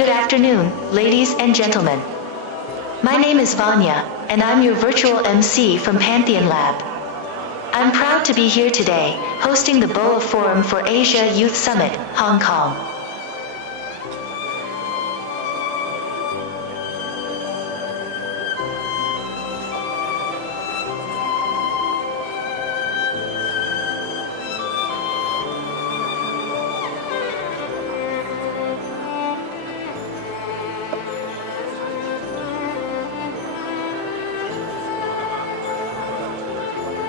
Good afternoon, ladies and gentlemen. My name is Vanya, and I'm your virtual MC from Pantheon Lab. I'm proud to be here today, hosting the BOA Forum for Asia Youth Summit, Hong Kong.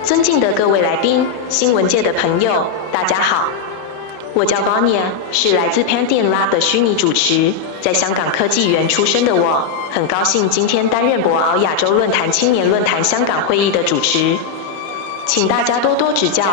尊敬的各位来宾，新闻界的朋友，大家好。我叫 Vanya， 是来自 Pantheon Lab 的虚拟主持，在香港科技园出身的我，很高兴今天担任博鳌亚洲论坛青年论坛香港会议的主持，请大家多多指教。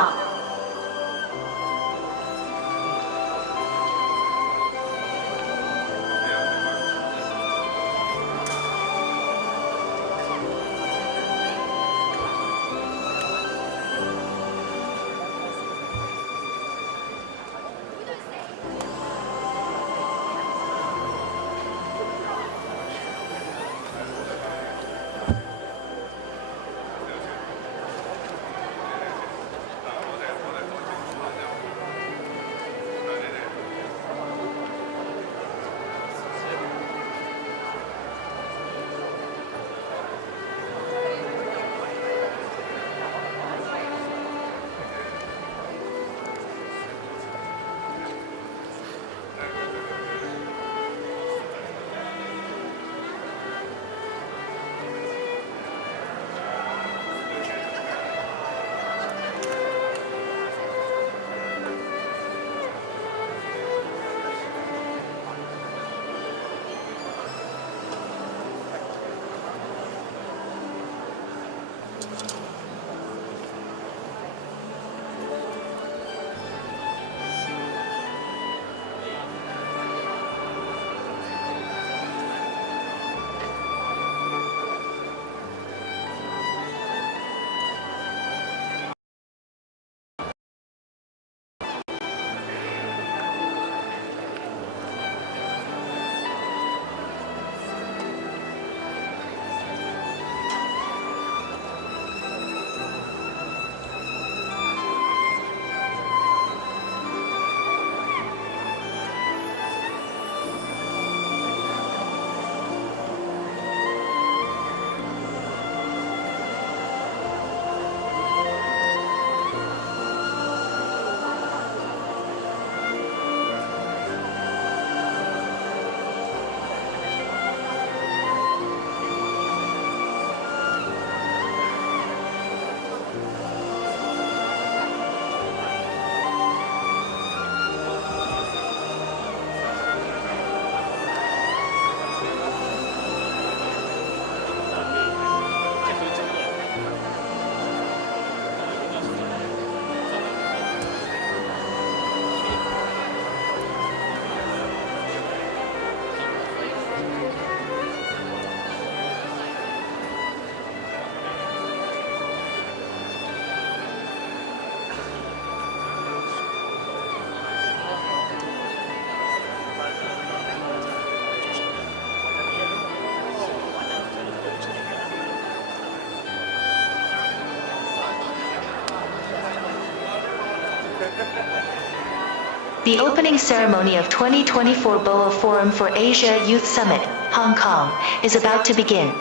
The opening ceremony of 2024 BOA Forum for Asia Youth Summit, Hong Kong, is about to begin.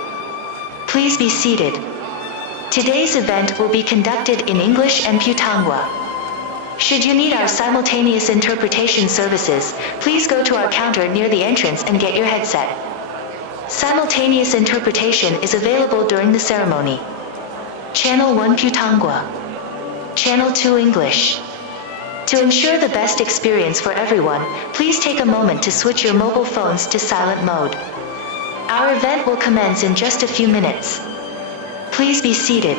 Please be seated. Today's event will be conducted in English and Putonghua. Should you need our simultaneous interpretation services, please go to our counter near the entrance and get your headset. Simultaneous interpretation is available during the ceremony. Channel 1 Putonghua. Channel 2 English. To ensure the best experience for everyone, please take a moment to switch your mobile phones to silent mode. Our event will commence in just a few minutes. Please be seated.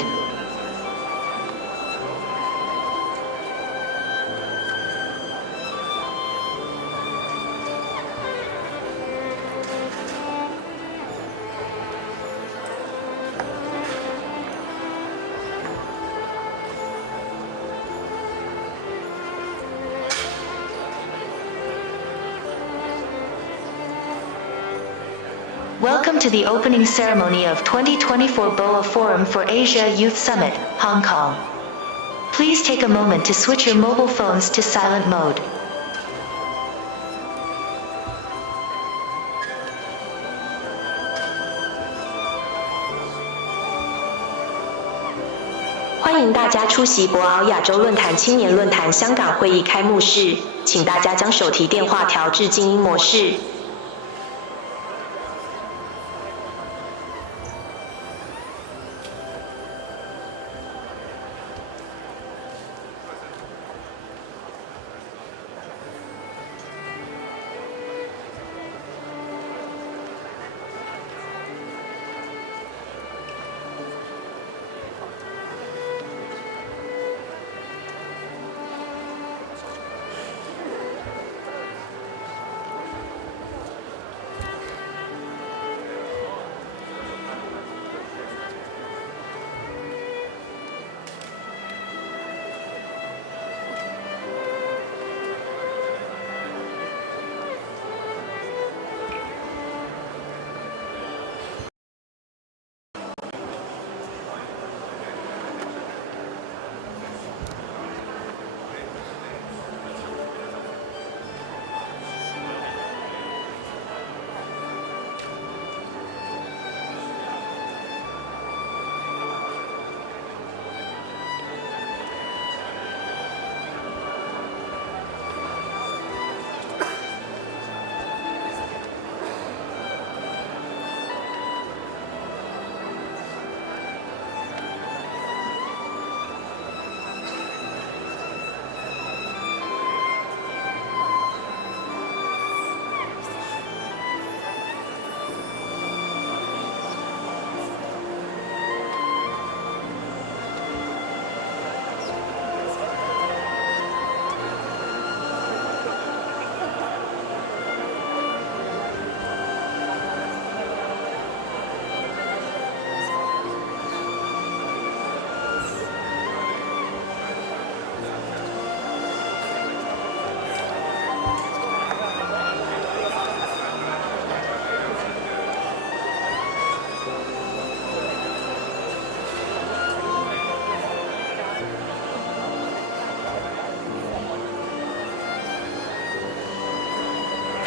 Welcome to the opening ceremony of 2024 BOA Forum for Asia Youth Summit, Hong Kong. Please take a moment to switch your mobile phones to silent mode.欢迎大家出席博鳌亚洲论坛青年论坛香港会议开幕式，请大家将手提电话调至静音模式。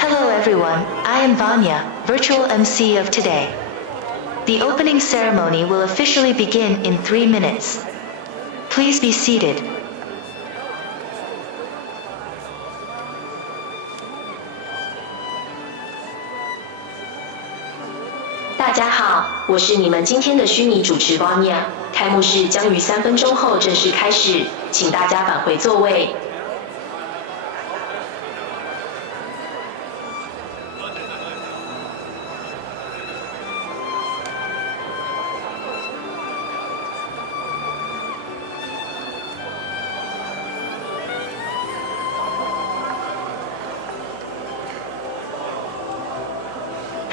Hello everyone, I am Vanya, virtual MC of today. The opening ceremony will officially begin in 3 minutes. Please be seated. 大家好，我是你们今天的虚拟主持 博鰲。开幕式将于3分钟后正式开始，请大家返回座位。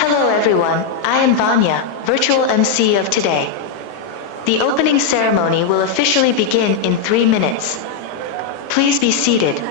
Hello everyone, I am Vanya, virtual MC of today. The opening ceremony will officially begin in 3 minutes. Please be seated.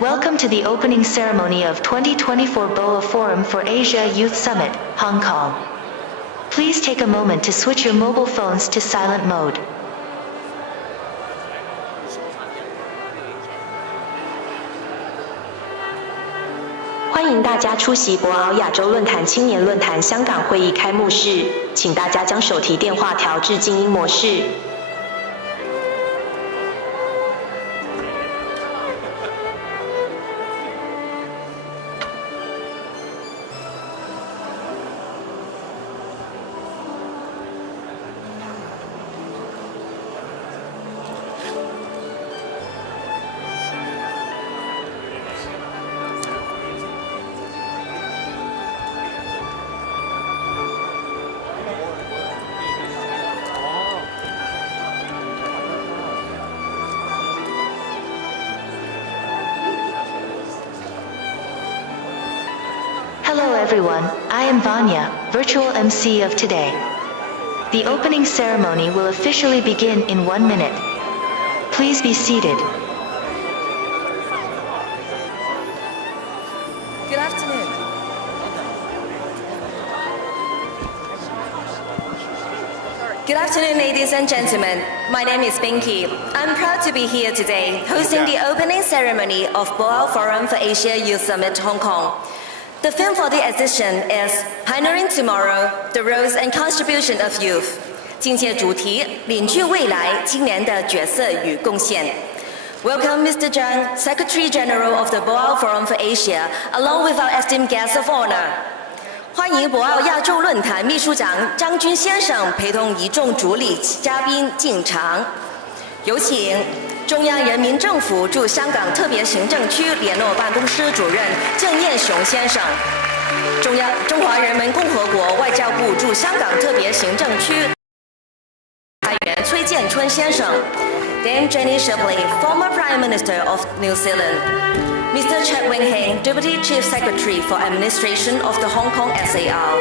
Welcome to the opening ceremony of 2024 BOA Forum for Asia Youth Summit, Hong Kong. Please take a moment to switch your mobile phones to silent mode.欢迎大家出席博鳌亚洲论坛青年论坛香港会议开幕式，请大家将手提电话调至静音模式。Hello everyone, I am Vanya, virtual MC of today. The opening ceremony will officially begin in 1 minute. Please be seated. Good afternoon. Good afternoon, ladies and gentlemen. My name is Binky. I'm proud to be here today, hosting the opening ceremony of BOA Forum for Asia Youth Summit Hong Kong. The theme for the edition is Pioneering Tomorrow, the Roles and Contribution of Youth. 今届主题领军未来青年的角色与贡献。Welcome Mr. Zhang, Secretary General of the BOA Forum for Asia, along with our esteemed guests of honor. 欢迎博鳌亚洲论坛秘书长张军先生陪同一众主礼嘉宾进场。有请中央人民政府驻香港特别行政区联络办公室主任郑燕雄先生，中华人民共和国外交部驻香港特别行政区台员崔建春先生 ，Dame Jenny Shipley, former Prime Minister of New Zealand, Mr. Chet Wing-heng, Deputy Chief Secretary for Administration of the Hong Kong SAR,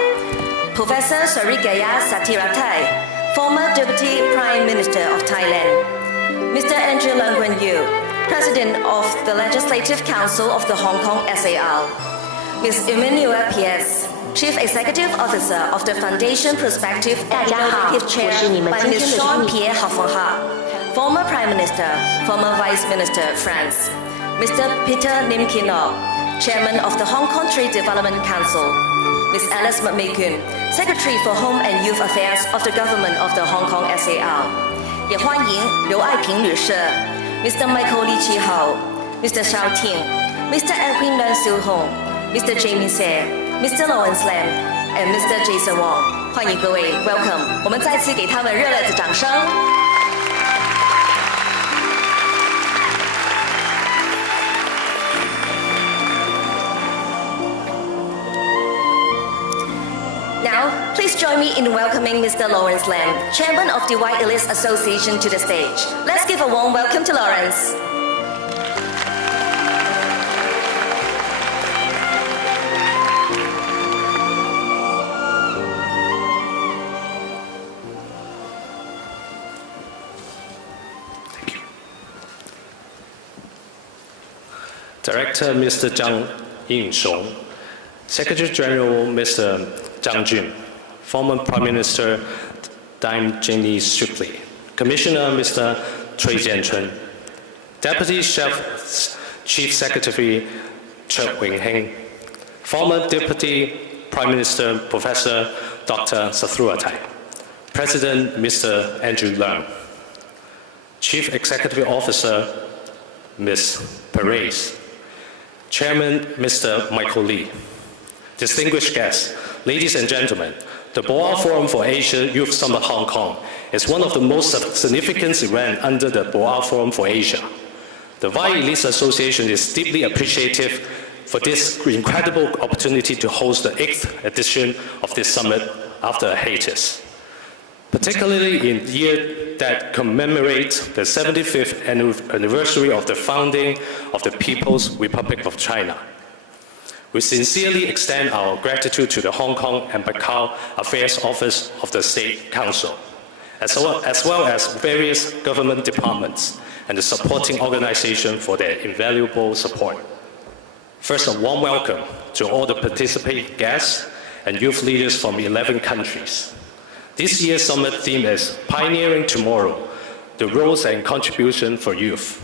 Professor Sarikaya Sathirathai, former Deputy Prime Minister of Thailand, Mr. Andrew Leung Kuen Yew, President of the Legislative Council of the Hong Kong SAR, Ms. Emmanuel P.S., Chief Executive Officer of the Foundation Perspective Executive Chair by Ms. Sean Pierre Hofferha, former Prime Minister, former Vice Minister, France, Mr. Peter Lim Keynote, Chairman of the Hong Kong Trade Development Council, Ms. Alice McMakin, Secretary for Home and Youth Affairs of the Government of the Hong Kong SAR. 也欢迎刘爱萍女士 ，Mr. Michael Lee Chi Ho，Mr. Shao Ting，Mr. Edwin Leung Siu Hong，Mr. Jamie Say，Mr. Lawrence Lam，and Mr. Jason Wong。欢迎各位 ，Welcome！ 我们再次给他们热烈的掌声。Now, please join me in welcoming Mr. Lawrence Lam, Chairman of the White Elite Association, to the stage. Let's give a warm welcome to Lawrence. Thank you. Director Mr. Zhang Yingshong, Secretary General Mr. Zhang Jun, former Prime Minister Dame Jenny Shipley, Commissioner Mr. Cui Jianchun, Deputy Chief Secretary Chet Wing-heng, former Deputy Prime Minister Professor Dr. Sathirathai, President Mr. Andrew Leung, Chief Executive Officer Ms. Perez, Chairman Mr. Michael Lee, distinguished guests, ladies and gentlemen, the BOA Forum for Asia Youth Summit Hong Kong is one of the most significant events under the BOA Forum for Asia. The White Elite Association is deeply appreciative for this incredible opportunity to host the 8th edition of this summit after a hiatus, particularly in the year that commemorates the 75th anniversary of the founding of the People's Republic of China. We sincerely extend our gratitude to the Hong Kong and Macau Affairs Office of the State Council, as well as various government departments and the supporting organization for their invaluable support. First, a warm welcome to all the participating guests and youth leaders from 11 countries. This year's summit theme is Pioneering Tomorrow, the roles and contribution for youth.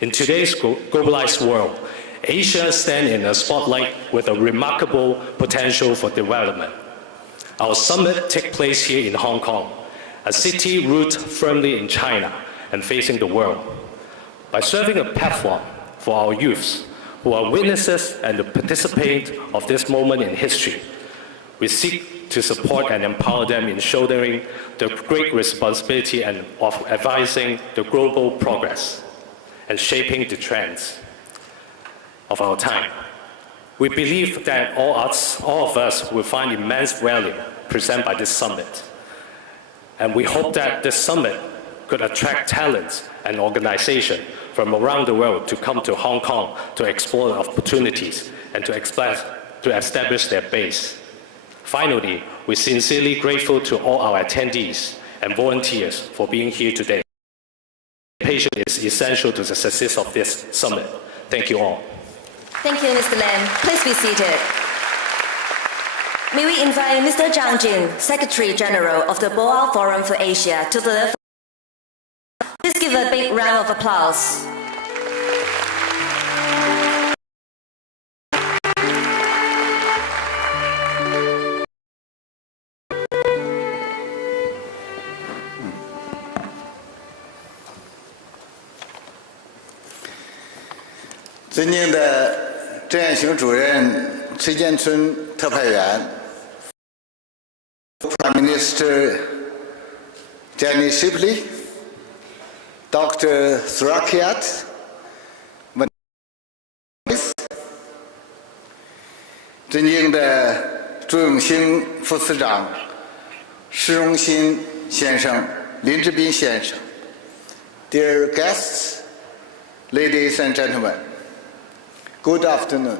In today's globalized world, Asia stands in a spotlight with a remarkable potential for development. Our summit takes place here in Hong Kong, a city rooted firmly in China and facing the world. By serving a platform for our youths, who are witnesses and the participants of this moment in history, we seek to support and empower them in shouldering the great responsibility of advising the global progress and shaping the trends of our time. We believe that all of us will find immense value presented by this summit. And we hope that this summit could attract talents and organizations from around the world to come to Hong Kong to explore opportunities and to establish their base. Finally, we're sincerely grateful to all our attendees and volunteers for being here today. Participation is essential to the success of this summit. Thank you all. Thank you, Mr. Lam. Please be seated. May we invite Mr. Zhang Jun, Secretary General of the Boao Forum for Asia, to deliver. Please give a big round of applause.尊敬的郑雁雄主任、崔建春特派员、Prime Minister Jenny Shipley, Dr. Surakiat, 尊敬的朱永兴副司长、施荣新先生、林志斌先生 Dear guests, ladies and gentlemen, good afternoon.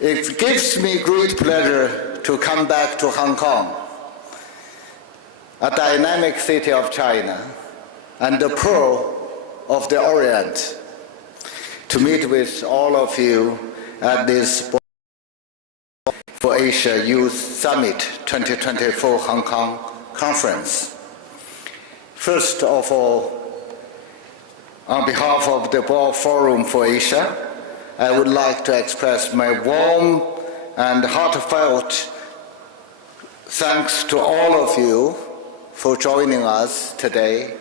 It gives me great pleasure to come back to Hong Kong, a dynamic city of China and the pearl of the Orient, to meet with all of you at this for Asia Youth Summit 2024 Hong Kong conference. First of all, on behalf of the Boao Forum for Asia, I would like to express my warm and heartfelt thanks to all of you for joining us today.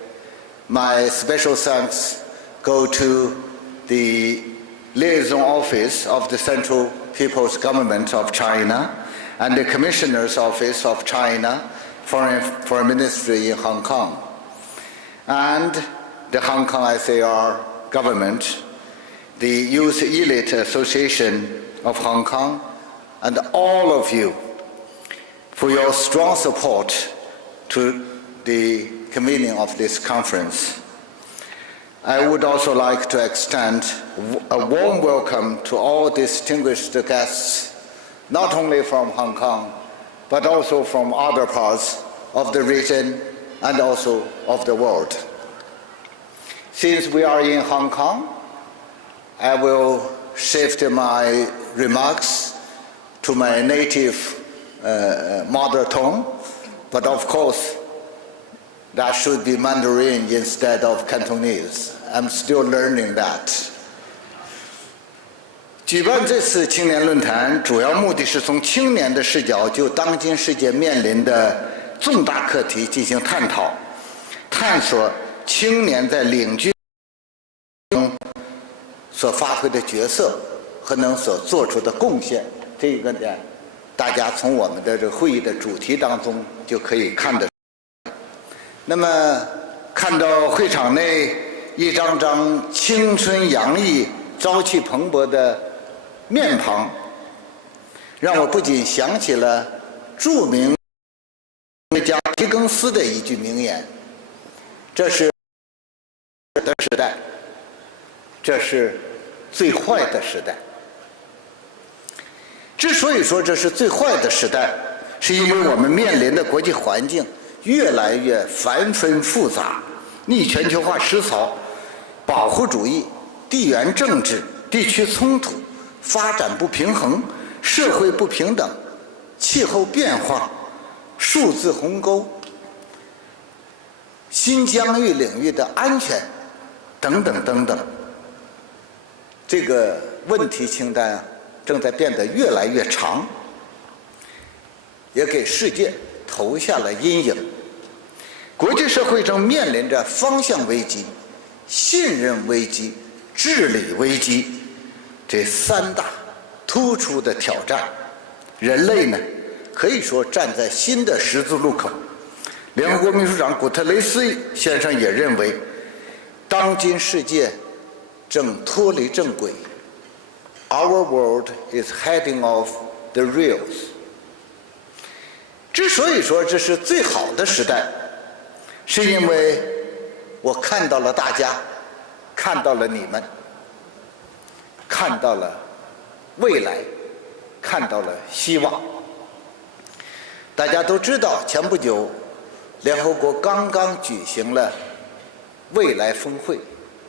My special thanks go to the Liaison Office of the Central People's Government of China and the Commissioner's Office of China Foreign Ministry in Hong Kong, and the Hong Kong SAR government, the Youth Elite Association of Hong Kong, and all of you for your strong support to the convening of this conference. I would also like to extend a warm welcome to all distinguished guests, not only from Hong Kong, but also from other parts of the region and also of the world. Since we are in Hong Kong, I will shift my remarks to my native mother tongue, but of course, that should be Mandarin instead of Cantonese. I'm still learning that. 举办这次青年论坛，主要目的是从青年的视角，就当今世界面临的重大课题进行探讨，探索青年在领军中所发挥的角色和能所做出的贡献。这个点，大家从我们的这个会议的主题当中就可以看得。那么，看到会场内一张张青春洋溢、朝气蓬勃的面庞，让我不仅想起了著名作家狄更斯的一句名言：“这是的时代，这是最坏的时代。”之所以说这是最坏的时代，是因为我们面临的国际环境越来越繁纷复杂，逆全球化思潮、保护主义、地缘政治、地区冲突、发展不平衡、社会不平等、气候变化、数字鸿沟、新疆域领域的安全等等等等，这个问题清单啊，正在变得越来越长，也给世界投下了阴影。国际社会正面临着方向危机、信任危机、治理危机这三大突出的挑战。人类呢，可以说站在新的十字路口。联合国秘书长古特雷斯先生也认为，当今世界正脱离正轨。Our world is heading off the rails。之所以说这是最好的时代，是因为我看到了大家，看到了你们，看到了未来，看到了希望。大家都知道，前不久联合国刚刚举行了未来峰会，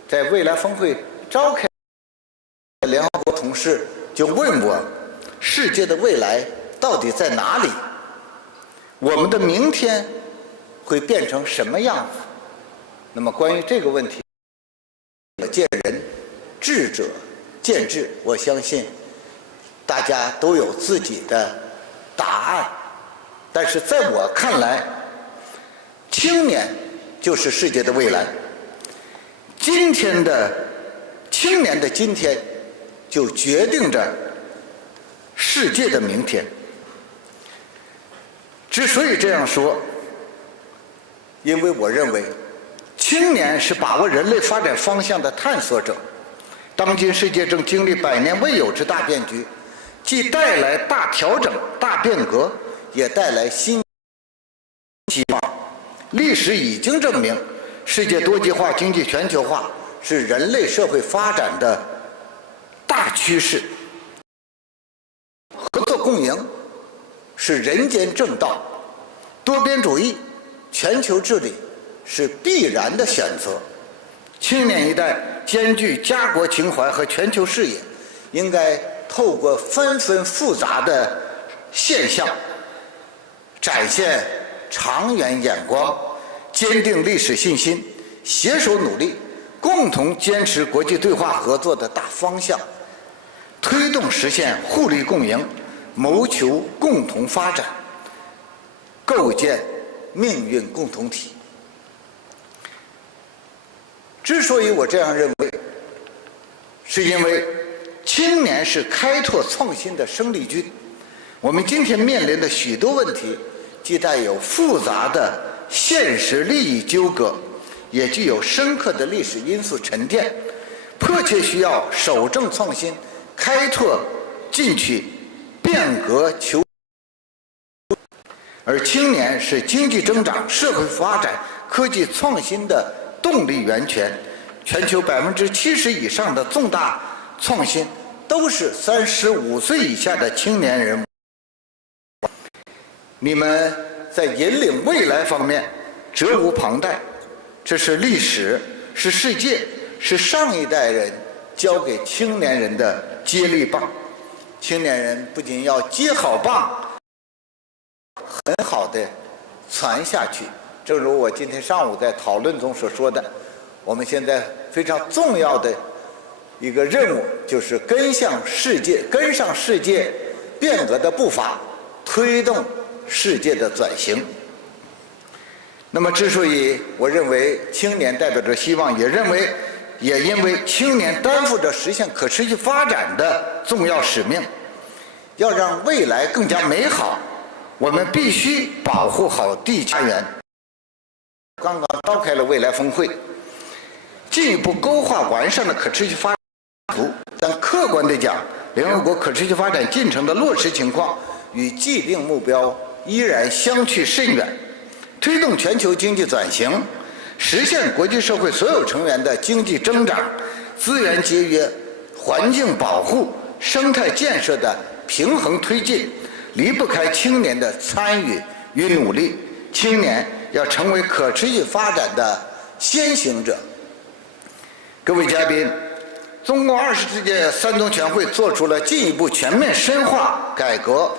在未来峰会召开，联合国同事就问我，世界的未来到底在哪里？我们的明天会变成什么样子？那么关于这个问题，见仁，智者见智，我相信大家都有自己的答案。但是在我看来，青年就是世界的未来。今天的青年的今天，就决定着世界的明天。之所以这样说，因为我认为青年是把握人类发展方向的探索者。当今世界正经历100年未有之大变局，既带来大调整、大变革，也带来新希望。历史已经证明，世界多极化、经济全球化是人类社会发展的大趋势。合作共赢是人间正道，多边主义、全球治理是必然的选择。青年一代兼具家国情怀和全球视野，应该透过纷纷复杂的现象，展现长远眼光，坚定历史信心，携手努力，共同坚持国际对话合作的大方向，推动实现互利共赢，谋求共同发展，构建命运共同体。之所以我这样认为，是因为青年是开拓创新的生力军。我们今天面临的许多问题，既带有复杂的现实利益纠葛，也具有深刻的历史因素沉淀，迫切需要守正创新，开拓进取，变革求。而青年是经济增长、社会发展、科技创新的动力源泉。全球70%以上的重大创新都是35岁以下的青年人。你们在引领未来方面责无旁贷，这是历史，是世界，是上一代人交给青年人的接力棒。青年人不仅要接好棒，很好的传下去。正如我今天上午在讨论中所说的，我们现在非常重要的一个任务，就是跟上世界变革的步伐，推动世界的转型。那么之所以我认为青年代表着希望，也因为青年担负着实现可持续发展的重要使命。要让未来更加美好，我们必须保护好地家园。刚刚召开了未来峰会，进一步勾画完善的可持续发展图，但客观地讲，联合国可持续发展进程的落实情况与既定目标依然相去甚远。推动全球经济转型，实现国际社会所有成员的经济增长、资源节约、环境保护、生态建设的平衡推进，离不开青年的参与与努力。青年要成为可持续发展的先行者。各位嘉宾，中共20届三中全会做出了进一步全面深化改革、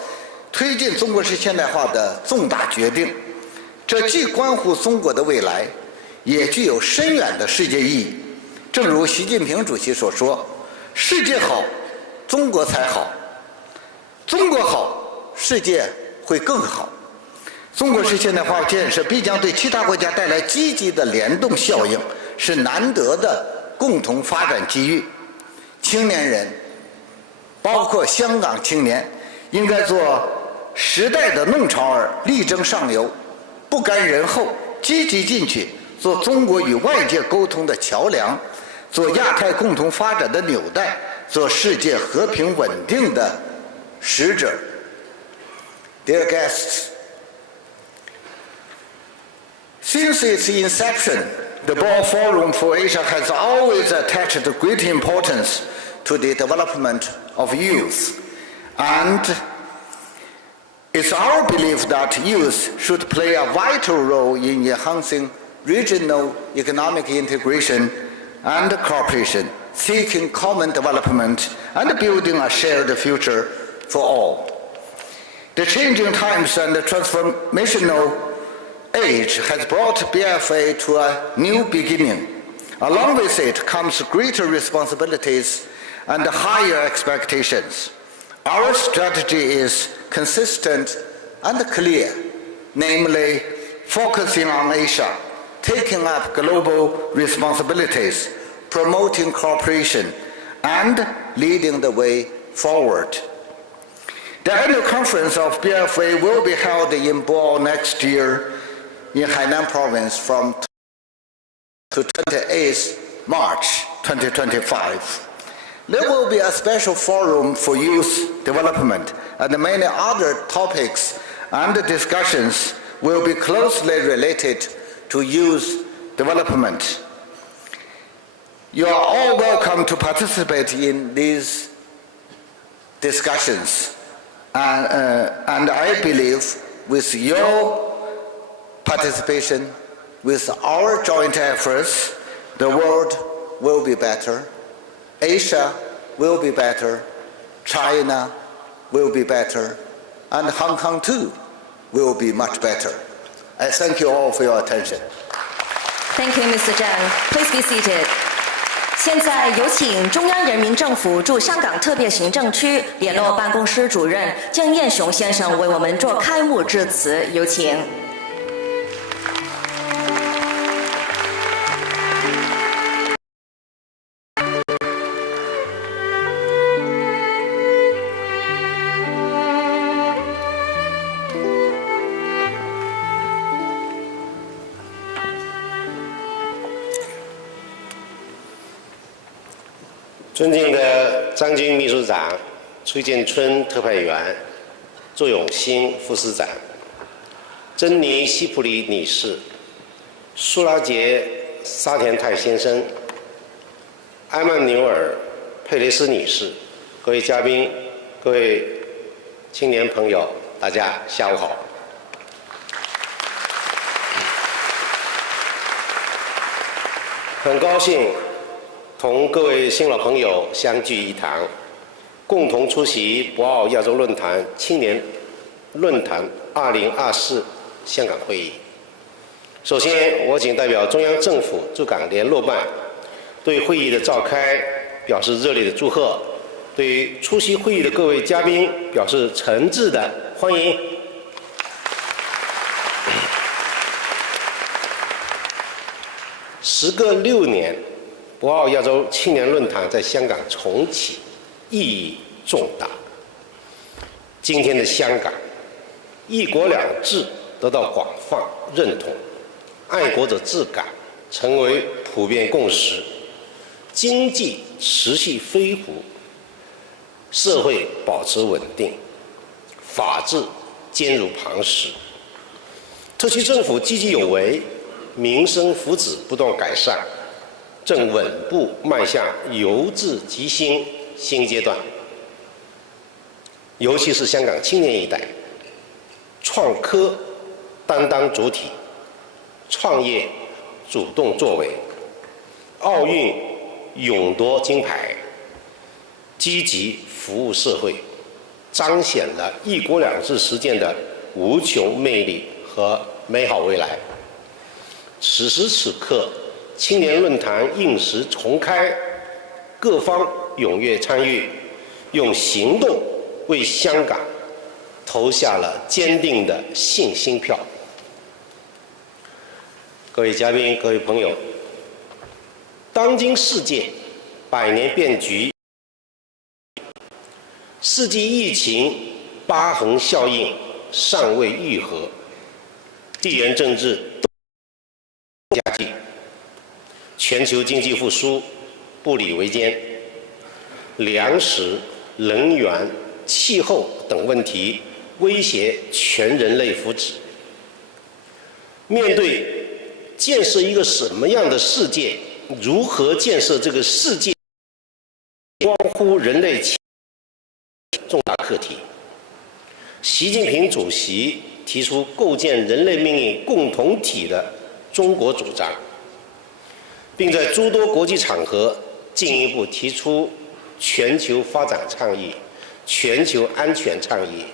推进中国式现代化的重大决定，这既关乎中国的未来，也具有深远的世界意义。正如习近平主席所说：“世界好，中国才好；中国好，世界会更好。”中国式现代化建设必将对其他国家带来积极的联动效应，是难得的共同发展机遇。青年人，包括香港青年，应该做时代的弄潮儿，力争上游，不甘人后，积极进取，做中国与外界沟通的桥梁，做亚太共同发展的纽带，做世界和平稳定的使者。Dear guests, since its inception, the Boao Forum for Asia has always attached great importance to the development of youth, and it's our belief that youth should play a vital role in enhancing regional economic integration and cooperation, seeking common development and building a shared future for all. The changing times and the transformational age has brought BFA to a new beginning. Along with it comes greater responsibilities and higher expectations. Our strategy is consistent and clear, namely focusing on Asia, taking up global responsibilities, promoting cooperation, and leading the way forward. The annual conference of BFA will be held in Boao next year in Hainan province from to 28th March 2025. There will be a special forum for youth development, and many other topics and discussions will be closely related to youth development. You are all welcome to participate in these discussions, and I believe with your participation, with our joint efforts, the world will be better, Asia will be better, China will be better, and Hong Kong too will be much better. I thank you all for your attention. Thank you, Mr. Zhang. Please be seated. 现在有请中央人民政府驻香港特别行政区联络办公室主任郑彦雄先生为我们做开幕致辞，有请。尊敬的张军秘书长、崔建春特派员、周永新副司长、珍妮希普里女士、苏拉杰沙田泰先生、埃曼纽尔佩雷斯女士，各位嘉宾、各位青年朋友，大家下午好。很高兴同各位新老朋友相聚一堂，共同出席博鳌亚洲论坛青年论坛2024香港会议。首先，我谨代表中央政府驻港联络办对会议的召开表示热烈的祝贺，对于出席会议的各位嘉宾表示诚挚的欢迎。时隔6年，博鳌亚洲青年论坛在香港重启，意义重大。今天的香港，一国两制得到广泛认同，爱国者治港成为普遍共识，经济持续飞跃，社会保持稳定，法治坚如磐石。特区政府积极有为，民生福祉不断改善，正稳步迈向由治及兴新阶段。尤其是香港青年一代，创科担当主体，创业主动作为，奥运勇夺金牌，积极服务社会，彰显了“一国两制”实践的无穷魅力和美好未来。此时此刻，青年论坛应时重开，各方踊跃参与，用行动为香港投下了坚定的信心票。各位嘉宾、各位朋友，当今世界百年变局，世纪疫情疤痕效应尚未愈合，地缘政治加剧，全球经济复苏步履维艰，粮食、能源、气候等问题威胁全人类福祉。面对建设一个什么样的世界，如何建设这个世界，关乎人类重大课题。习近平主席提出构建人类命运共同体的中国主张，并在诸多国际场合进一步提出全球发展倡议、全球安全倡议、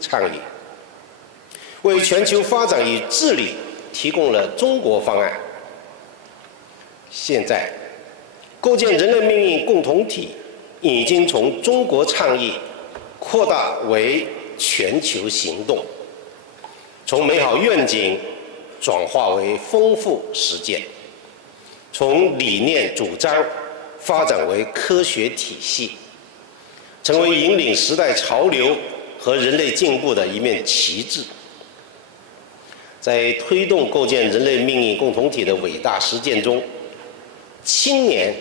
倡议，为全球发展与治理提供了中国方案。现在，构建人类命运共同体已经从中国倡议扩大为全球行动，从美好愿景转化为丰富实践，从理念主张发展为科学体系，成为引领时代潮流和人类进步的一面旗帜。在推动构建人类命运共同体的伟大实践中，青年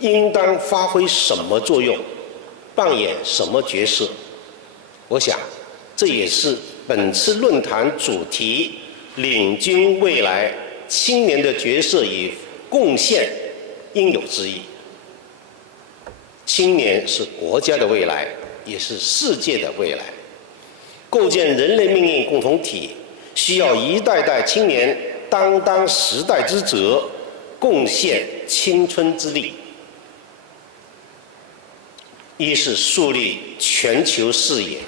应当发挥什么作用，扮演什么角色？我想，这也是本次论坛主题“领军未来，青年的角色与贡献”应有之义。青年是国家的未来，也是世界的未来。构建人类命运共同体，需要一代代青年担当时代之责，贡献青春之力。一是树立全球视野，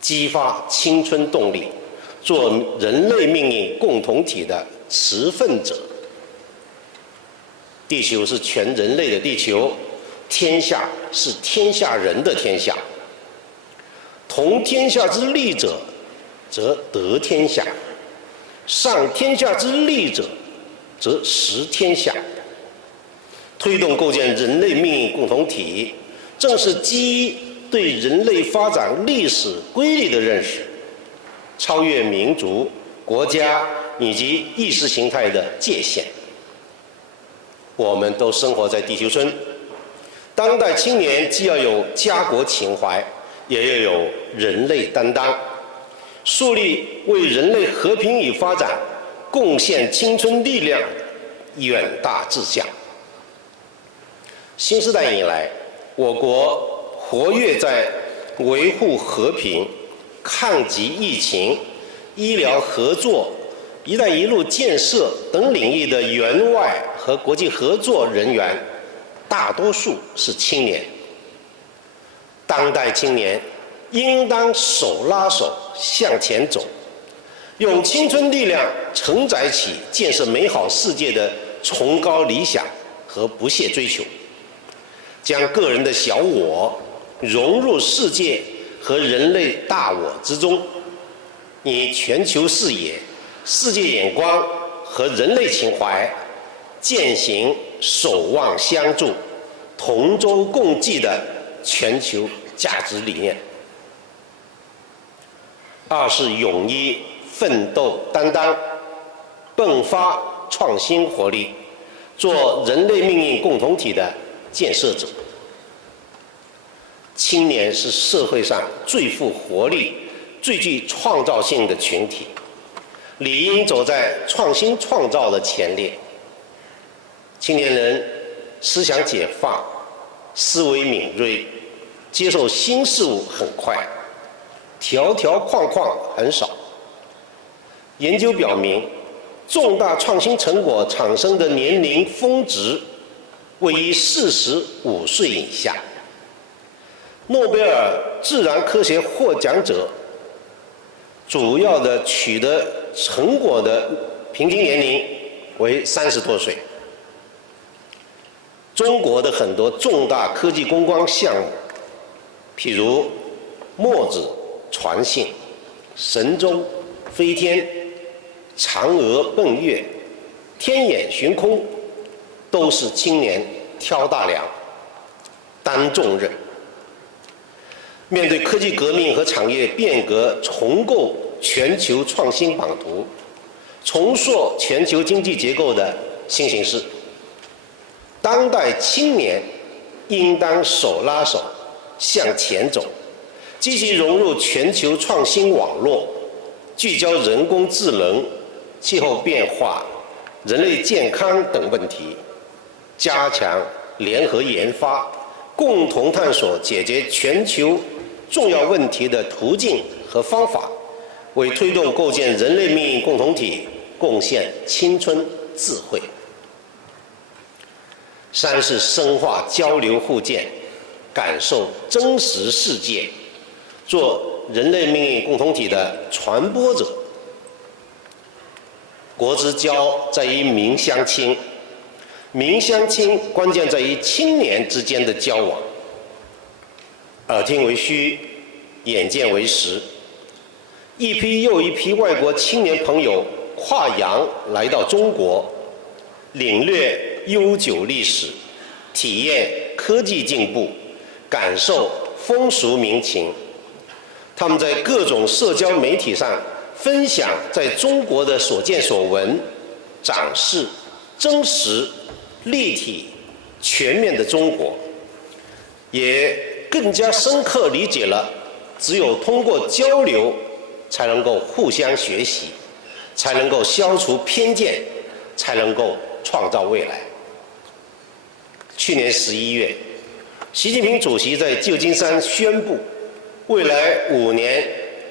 激发青春动力，做人类命运共同体的持份者。地球是全人类的地球，天下是天下人的天下。同天下之利者，则得天下；上天下之利者，则食天下。推动构建人类命运共同体，正是基于对人类发展历史规律的认识，超越民族、国家以及意识形态的界限。我们都生活在地球村，当代青年既要有家国情怀，也要有人类担当，树立为人类和平与发展贡献青春力量远大志向。新时代以来，我国活跃在维护和平、抗击疫情、医疗合作、一带一路建设等领域的援外和国际合作人员，大多数是青年。当代青年应当手拉手向前走，用青春力量承载起建设美好世界的崇高理想和不懈追求，将个人的小我融入世界和人类大我之中，以全球视野、世界眼光和人类情怀，践行守望相助、同舟共济的全球价值理念。二是勇于奋斗担当，迸发创新活力，做人类命运共同体的建设者。青年是社会上最富活力、最具创造性的群体，理应走在创新创造的前列。青年人思想解放，思维敏锐，接受新事物很快，条条框框很少。研究表明，重大创新成果产生的年龄峰值位于45岁以下。诺贝尔自然科学获奖者主要的取得成果的平均年龄为30多岁。中国的很多重大科技攻关项目，譬如墨子传信、神舟飞天、嫦娥奔月、天眼寻空，都是青年挑大梁、担重任。面对科技革命和产业变革，重构全球创新版图，重塑全球经济结构的新形势，当代青年应当手拉手向前走，积极融入全球创新网络，聚焦人工智能、气候变化、人类健康等问题，加强联合研发，共同探索解决全球重要问题的途径和方法，为推动构建人类命运共同体贡献青春智慧。三是深化交流互鉴，感受真实世界，做人类命运共同体的传播者。国之交在于民相亲，民相亲关键在于青年之间的交往。耳听为虚，眼见为实。一批又一批外国青年朋友跨洋来到中国，领略悠久历史，体验科技进步，感受风俗民情。他们在各种社交媒体上分享在中国的所见所闻，展示真实、立体、全面的中国，也更加深刻理解了只有通过交流才能够互相学习，才能够消除偏见，才能够创造未来。去年11月，习近平主席在旧金山宣布，未来5年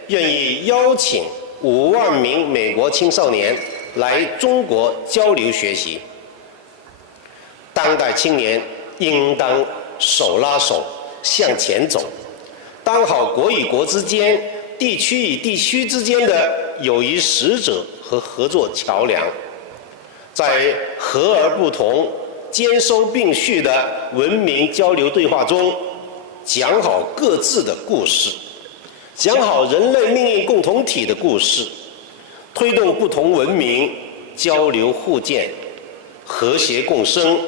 愿意邀请5万名美国青少年来中国交流学习。当代青年应当手拉手向前走，当好国与国之间、地区与地区之间的友谊使者和合作桥梁，在和而不同、兼收并蓄的文明交流对话中，讲好各自的故事，讲好人类命运共同体的故事，推动不同文明交流互鉴、和谐共生，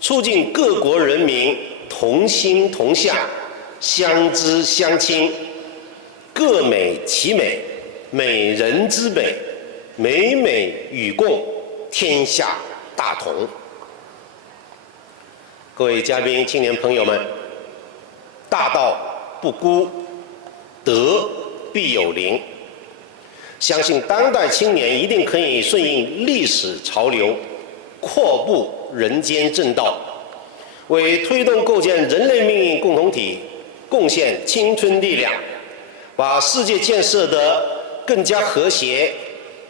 促进各国人民同心同向、相知相亲，各美其美，美人之美，美美与共，天下大同。各位嘉宾、青年朋友们，大道不孤，德必有邻。相信当代青年一定可以顺应历史潮流，阔步人间正道，为推动构建人类命运共同体贡献青春力量，把世界建设得更加和谐、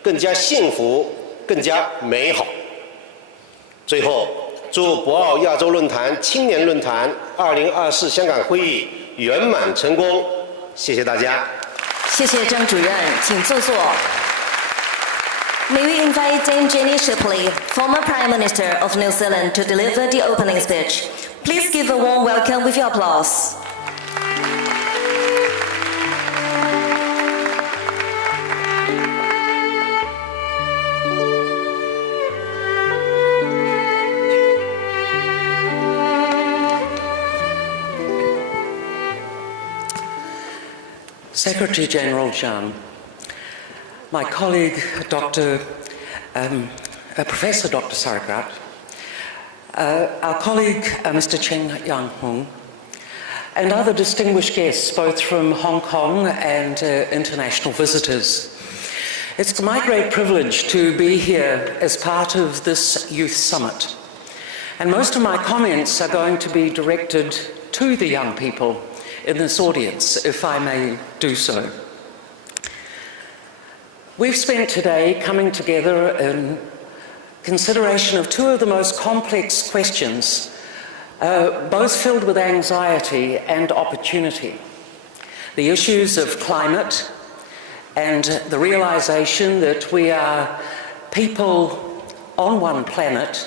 更加幸福、更加美好。最后，祝博鳌亚洲论坛青年论坛2024香港会议圆满成功。谢谢大家。谢谢张主任，请坐坐。May we invite Dame Jenny Shipley, former Prime Minister of New Zealand, to deliver the opening speech. Please give a warm welcome with your applause. Secretary General Zhang, my colleague Professor Dr. Sarkrat, our colleague Mr. Chen Yang-hung, and other distinguished guests both from Hong Kong and international visitors. It's my great privilege to be here as part of this Youth Summit. And most of my comments are going to be directed to the young people in this audience, if I may do so. We've spent today coming together in consideration of two of the most complex questions, both filled with anxiety and opportunity. The issues of climate and the realization that we are people on one planet,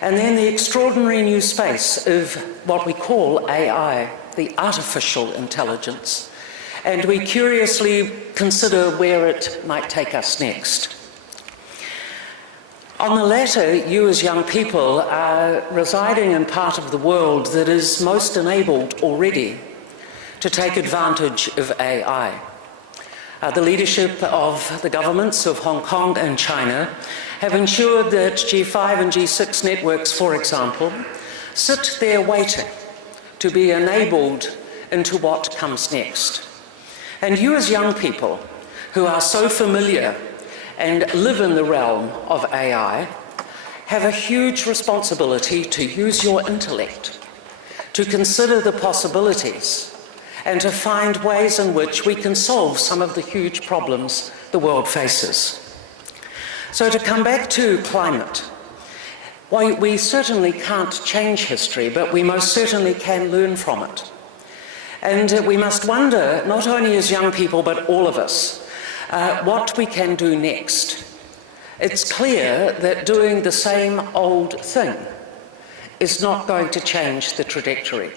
and then the extraordinary new space of what we call AI, the artificial intelligence, and we curiously consider where it might take us next. On the latter, you as young people are residing in part of the world that is most enabled already to take advantage of AI. The leadership of the governments of Hong Kong and China have ensured that G5 and G6 networks, for example, sit there waiting to be enabled into what comes next. And you as young people who are so familiar and live in the realm of AI have a huge responsibility to use your intellect, to consider the possibilities, and to find ways in which we can solve some of the huge problems the world faces. So to come back to climate, well, we certainly can't change history, but we most certainly can learn from it. And we must wonder, not only as young people, but all of us, what we can do next. It's clear that doing the same old thing is not going to change the trajectory.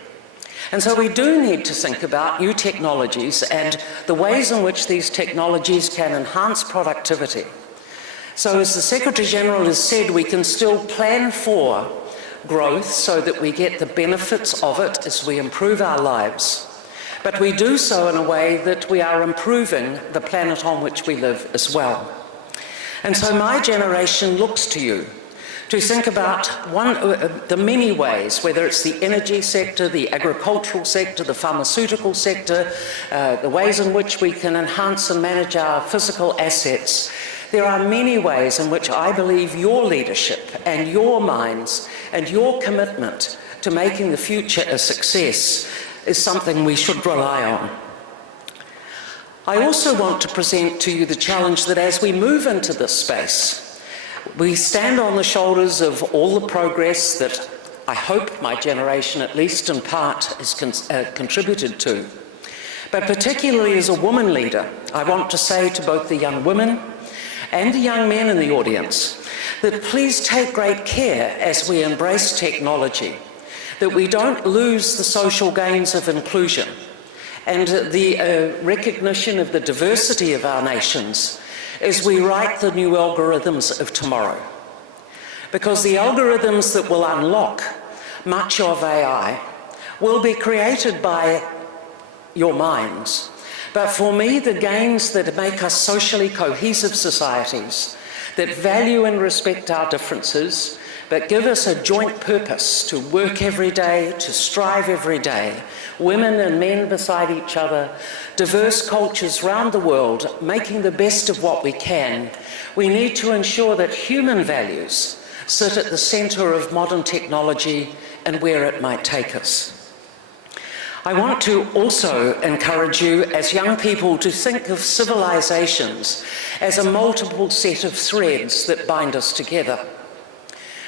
And so we do need to think about new technologies and the ways in which these technologies can enhance productivity. So as the Secretary-General has said, we can still plan for growth so that we get the benefits of it as we improve our lives. But we do so in a way that we are improving the planet on which we live as well. And so my generation looks to you to think about the many ways, whether it's the energy sector, the agricultural sector, the pharmaceutical sector, the ways in which we can enhance and manage our physical assets. There are many ways in which I believe your leadership and your minds and your commitment to making the future a success is something we should rely on. I also want to present to you the challenge that as we move into this space, we stand on the shoulders of all the progress that I hope my generation, at least in part, has contributed to. But particularly as a woman leader, I want to say to both the young women and the young men in the audience that please take great care as we embrace technology, that we don't lose the social gains of inclusion and the recognition of the diversity of our nations as we write the new algorithms of tomorrow. Because the algorithms that will unlock much of AI will be created by your minds. But for me, the gains that make us socially cohesive societies, that value and respect our differences, but give us a joint purpose to work every day, to strive every day, women and men beside each other, diverse cultures around the world, making the best of what we can. We need to ensure that human values sit at the centre of modern technology and where it might take us. I want to also encourage you as young people to think of civilizations as a multiple set of threads that bind us together.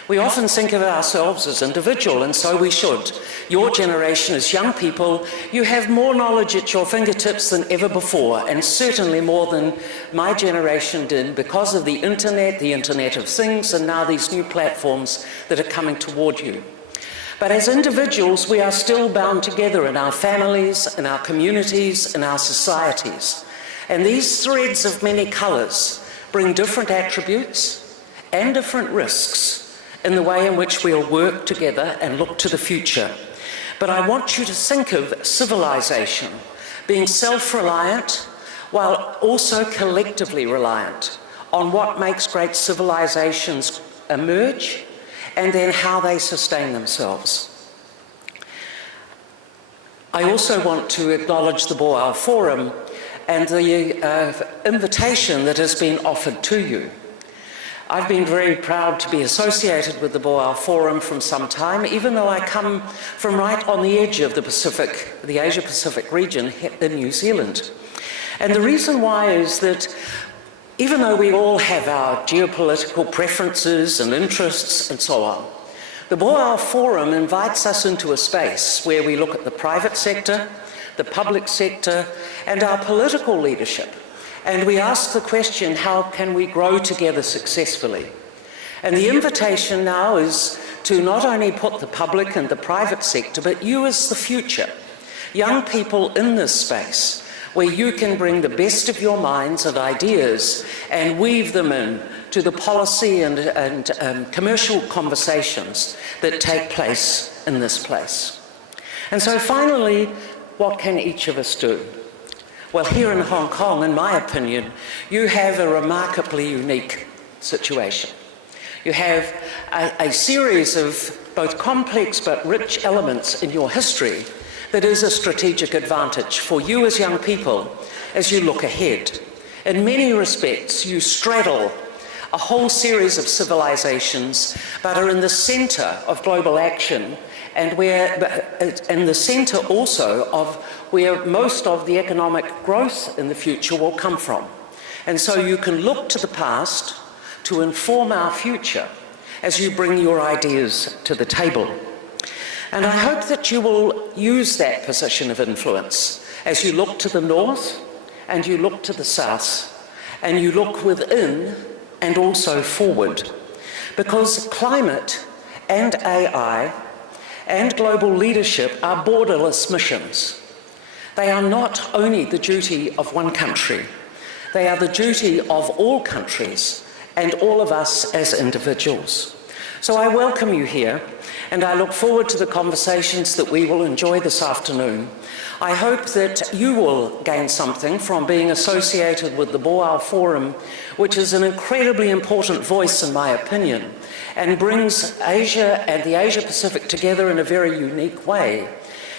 We often think of ourselves as individual, and so we should. Your generation as young people, you have more knowledge at your fingertips than ever before, and certainly more than my generation did because of the Internet of Things, and now these new platforms that are coming toward you. But as individuals, we are still bound together in our families, in our communities, in our societies. And these threads of many colours bring different attributes and different risks in the way in which we'll work together and look to the future. But I want you to think of civilization being self-reliant while also collectively reliant on what makes great civilizations emerge and then how they sustain themselves. I also want to acknowledge the Boao Forum and the invitation that has been offered to you. I've been very proud to be associated with the Boao Forum from some time, even though I come from right on the edge of the Asia-Pacific region in New Zealand. And the reason why is that Even though we all have our geopolitical preferences and interests and so on, the Boao Forum invites us into a space where we look at the private sector, the public sector, and our political leadership. And we ask the question, how can we grow together successfully? And the invitation now is to not only put the public and the private sector, but you as the future, young people in this space, where you can bring the best of your minds and ideas and weave them in to the policy and commercial conversations that take place in this place. And so finally, what can each of us do? Well, here in Hong Kong, in my opinion, you have a remarkably unique situation. You have a series of both complex but rich elements in your history that is a strategic advantage for you as young people as you look ahead. In many respects, you straddle a whole series of civilizations but are in the center of global action and in the center also of where most of the economic growth in the future will come from. And so you can look to the past to inform our future as you bring your ideas to the table. And I hope that you will use that position of influence as you look to the north and you look to the south and you look within and also forward. Because climate and AI and global leadership are borderless missions. They are not only the duty of one country, they are the duty of all countries and all of us as individuals. So I welcome you here, and I look forward to the conversations that we will enjoy this afternoon. I hope that you will gain something from being associated with the Boao Forum, which is an incredibly important voice, in my opinion, and brings Asia and the Asia-Pacific together in a very unique way.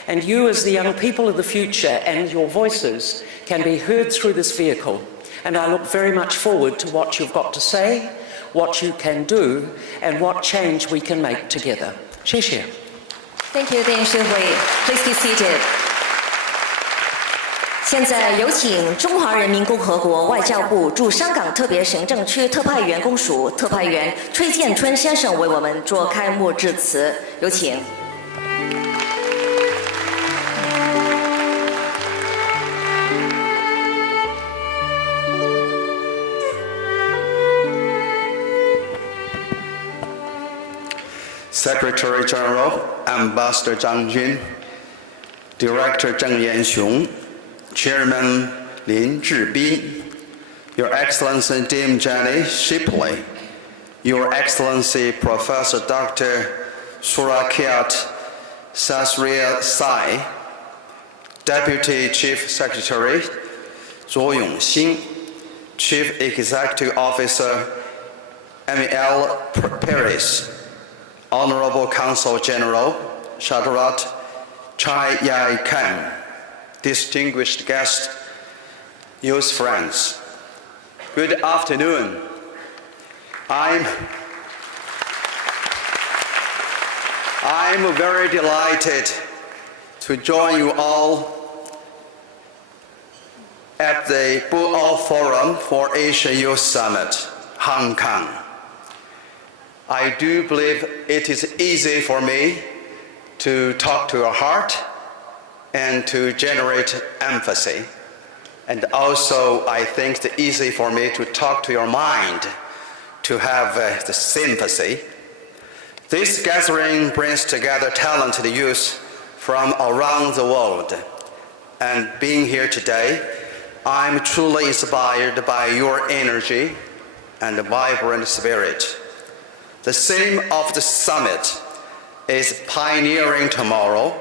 And you, as the young people of the future, and your voices can be heard through this vehicle. And I look very much forward to what you've got to say, what you can do, and what change we can make together. 谢谢. Thank you, Deng Shipley. Please be seated. 现在有请中华人民共和国外交部驻香港特别行政区特派员公署特派员崔建春先生为我们做开幕致辞。有请。Secretary General, Ambassador Zhang Jun, Director Zheng Yanxiong, Chairman Lin Zhibin, Your Excellency Dame Jenny Shipley, Your Excellency Professor Dr. Surakiat Sasria Sai, Deputy Chief Secretary Zhou Yongxin, Chief Executive Officer M.L. Paris, Honorable Consul General Shadrat Chai Yai Ken, distinguished guests, youth friends, good afternoon. I'm very delighted to join you all at the Boao Forum for Asia Youth Summit, Hong Kong. I do believe it is easy for me to talk to your heart and to generate empathy. And also, I think it's easy for me to talk to your mind, to have the sympathy. This gathering brings together talented youth from around the world. And being here today, I'm truly inspired by your energy and vibrant spirit. The theme of the summit is Pioneering Tomorrow,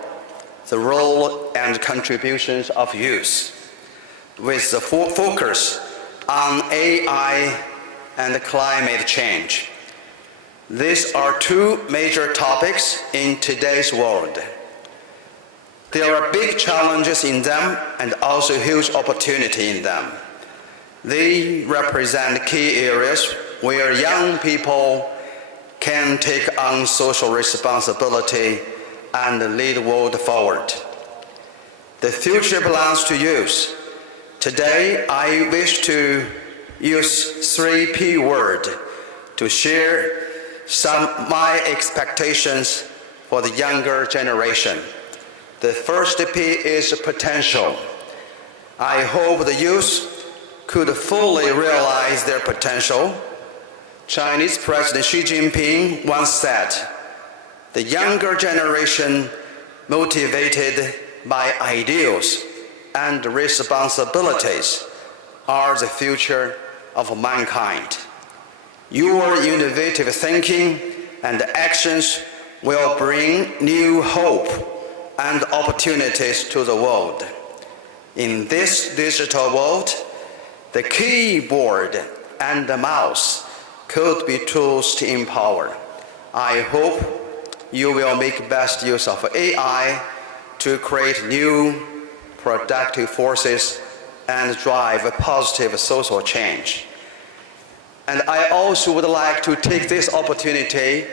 the role and contributions of youth, with the focus on AI and climate change. These are two major topics in today's world. There are big challenges in them and also huge opportunity in them. They represent key areas where young people can take on social responsibility and lead the world forward. The future belongs to youth. Today, I wish to use 3 P words to share some my expectations for the younger generation. The first P is potential. I hope the youth could fully realize their potential. Chinese President Xi Jinping once said, "The younger generation, motivated by ideals and responsibilities, are the future of mankind." Your innovative thinking and actions will bring new hope and opportunities to the world. In this digital world, the keyboard and the mouse could be tools to empower. I hope you will make best use of AI to create new productive forces and drive a positive social change. And I also would like to take this opportunity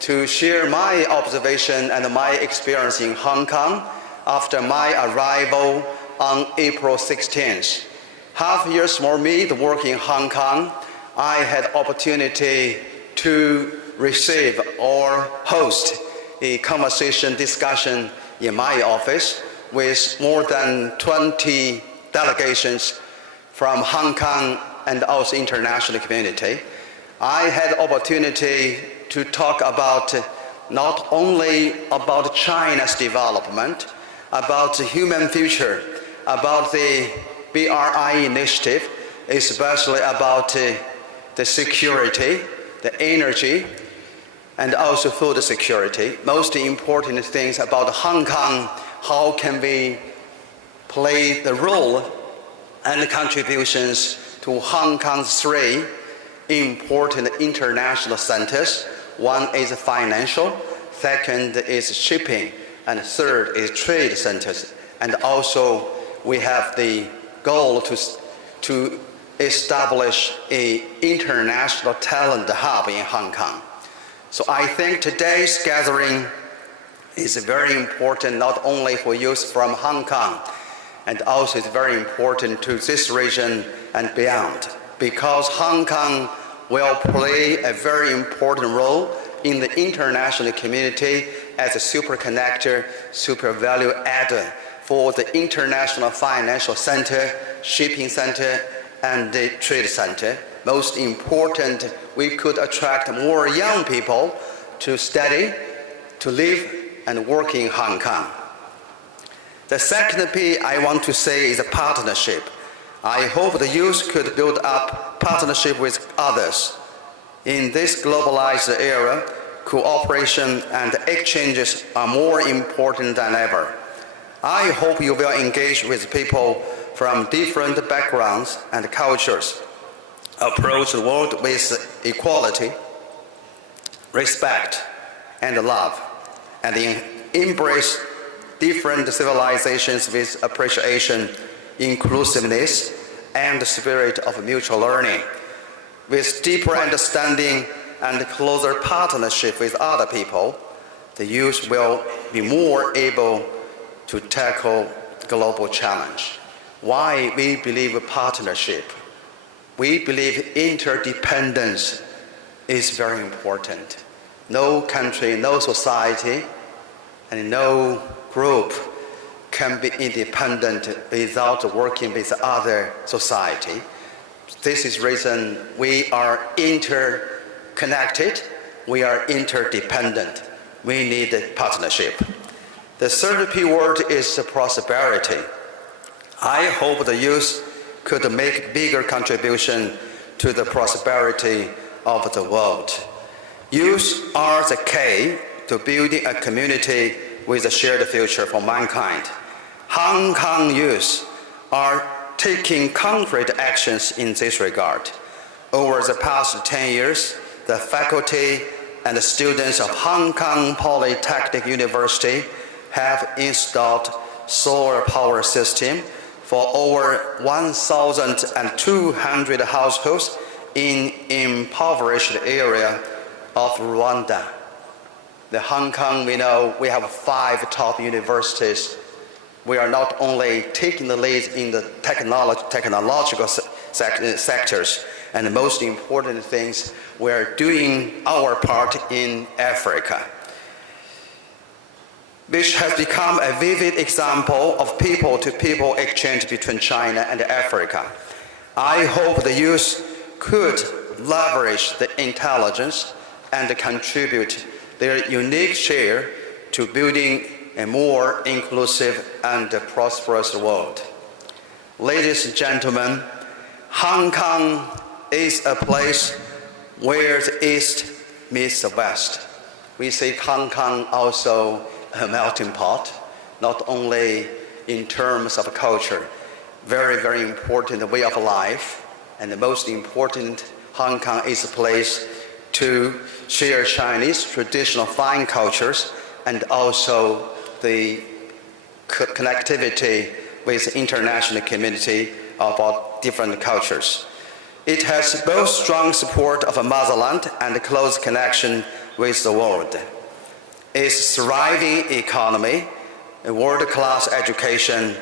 to share my observation and my experience in Hong Kong after my arrival on April 16th. Half years for me to work in Hong Kong, I had opportunity to receive or host a conversation discussion in my office with more than 20 delegations from Hong Kong and also international community. I had opportunity to talk about not only about China's development, about the human future, about the BRI initiative, especially about the security, the energy, and also food security. Most important things about Hong Kong, how can we play the role and contributions to Hong Kong's 3 important international centers. One is financial, second is shipping, and third is trade centers. And also we have the goal to establish an international talent hub in Hong Kong. So I think today's gathering is very important not only for youth from Hong Kong, and also it's very important to this region and beyond, because Hong Kong will play a very important role in the international community as a super connector, super value adder for the international financial center, shipping center, and the trade center. Most important, we could attract more young people to study, to live, and work in Hong Kong. The second P I want to say is a partnership. I hope the youth could build up partnership with others. In this globalized era, cooperation and exchanges are more important than ever. I hope you will engage with people from different backgrounds and cultures, approach the world with equality, respect, and love, and embrace different civilizations with appreciation, inclusiveness, and the spirit of mutual learning. With deeper understanding and closer partnership with other people, the youth will be more able to tackle global challenge. Why we believe partnership? We believe interdependence is very important. No country, no society, and no group can be independent without working with other society. This is the reason we are interconnected, we are interdependent. We need a partnership. The third P word is prosperity. I hope the youth could make bigger contribution to the prosperity of the world. Youth are the key to building a community with a shared future for mankind. Hong Kong youth are taking concrete actions in this regard. Over the past 10 years, the faculty and the students of Hong Kong Polytechnic University have installed solar power system for over 1,200 households in impoverished area of Rwanda. The Hong Kong, we know we have 5 top universities. We are not only taking the lead in the technological sectors. And the most important things, we're doing our part in Africa, which has become a vivid example of people-to-people exchange between China and Africa. I hope the youth could leverage the intelligence and contribute their unique share to building a more inclusive and prosperous world. Ladies and gentlemen, Hong Kong is a place where the East meets the West. We see Hong Kong also a melting pot, not only in terms of culture, very, very important way of life, and the most important, Hong Kong is a place to share Chinese traditional fine cultures and also the connectivity with the international community about different cultures. It has both strong support of a motherland and a close connection with the world. Its thriving economy, a world-class education,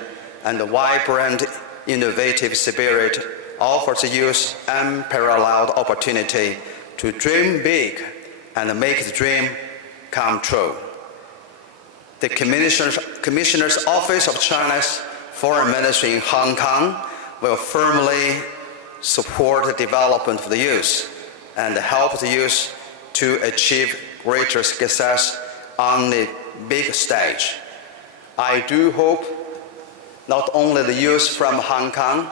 and a vibrant, innovative spirit offers the youth unparalleled opportunity to dream big and make the dream come true. The Commissioner's Office of China's Foreign Ministry in Hong Kong will firmly support the development of the youth and help the youth to achieve greater success on the big stage. I do hope not only the youth from Hong Kong,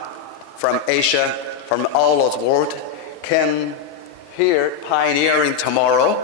from Asia, from all over the world can hear pioneering tomorrow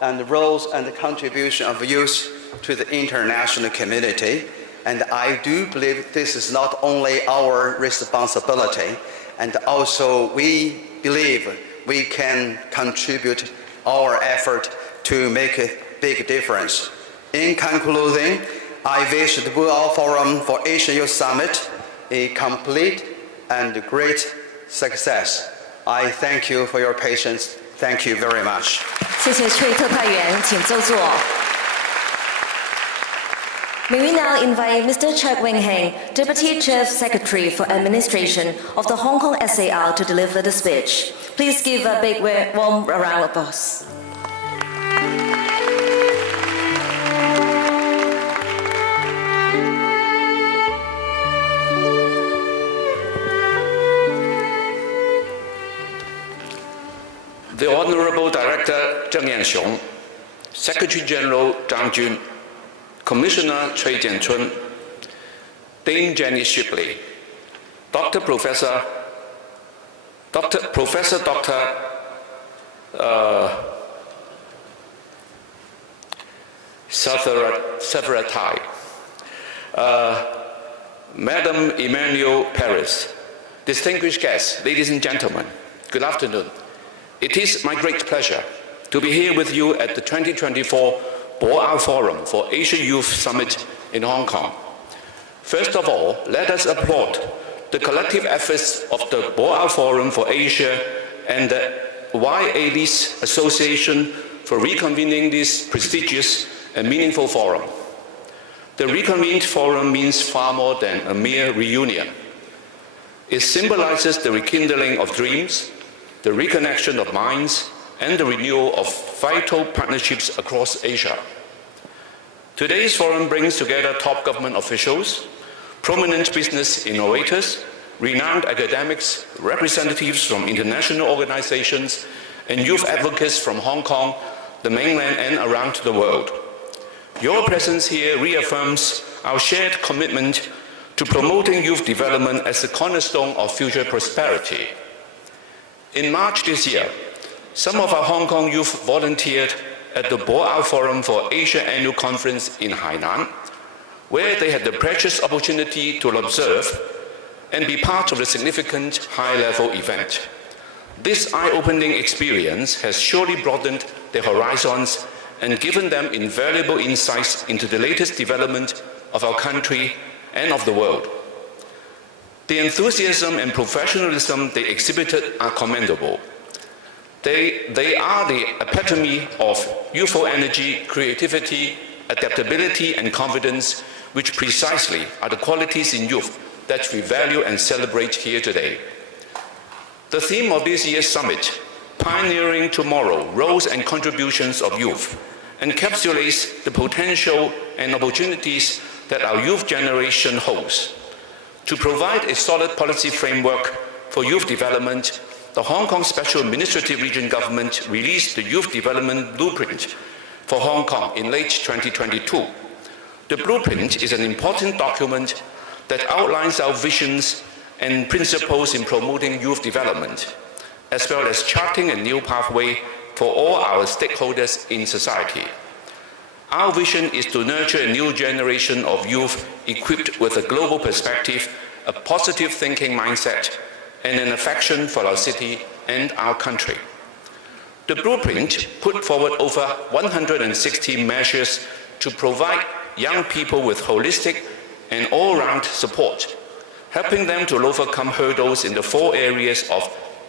and the roles and the contribution of youth to the international community. And I do believe this is not only our responsibility, and also we believe we can contribute our effort to make a big difference. In concluding, I wish the Boao Forum for Asia Youth Summit a complete and great success. I thank you for your patience. Thank you very much. 谢谢翠特派员，请就座。May we now invite Mr. Chek Wing-heng, Deputy Chief Secretary for Administration of the Hong Kong SAR, to deliver the speech. Please give a big warm round of applause. The Honorable Director Zheng Yanxiong, Secretary General Zhang Jun, Commissioner Cui Jianchun, Dame Jenny Shipley, Professor Dr. Savratai, Madam Emmanuel Paris, distinguished guests, ladies and gentlemen, good afternoon. It is my great pleasure to be here with you at the 2024 Boao Forum for Asia Youth Summit in Hong Kong. First of all, let us applaud the collective efforts of the Boao Forum for Asia and the YALIS Association for reconvening this prestigious and meaningful forum. The reconvened forum means far more than a mere reunion. It symbolizes the rekindling of dreams, the reconnection of minds, and the renewal of vital partnerships across Asia. Today's forum brings together top government officials, prominent business innovators, renowned academics, representatives from international organizations, and youth advocates from Hong Kong, the mainland, and around the world. Your presence here reaffirms our shared commitment to promoting youth development as the cornerstone of future prosperity. In March this year, some of our Hong Kong youth volunteered at the Boao Forum for Asia Annual Conference in Hainan, where they had the precious opportunity to observe and be part of the significant high-level event. This eye-opening experience has surely broadened their horizons and given them invaluable insights into the latest development of our country and of the world. The enthusiasm and professionalism they exhibited are commendable. They are the epitome of youthful energy, creativity, adaptability, and confidence, which precisely are the qualities in youth that we value and celebrate here today. The theme of this year's summit, Pioneering Tomorrow, Roles and Contributions of Youth, encapsulates the potential and opportunities that our youth generation holds. To provide a solid policy framework for youth development, the Hong Kong Special Administrative Region Government released the Youth Development Blueprint for Hong Kong in late 2022. The blueprint is an important document that outlines our visions and principles in promoting youth development, as well as charting a new pathway for all our stakeholders in society. Our vision is to nurture a new generation of youth equipped with a global perspective, a positive thinking mindset, and an affection for our city and our country. The blueprint put forward over 160 measures to provide young people with holistic and all-round support, helping them to overcome hurdles in the 4 areas of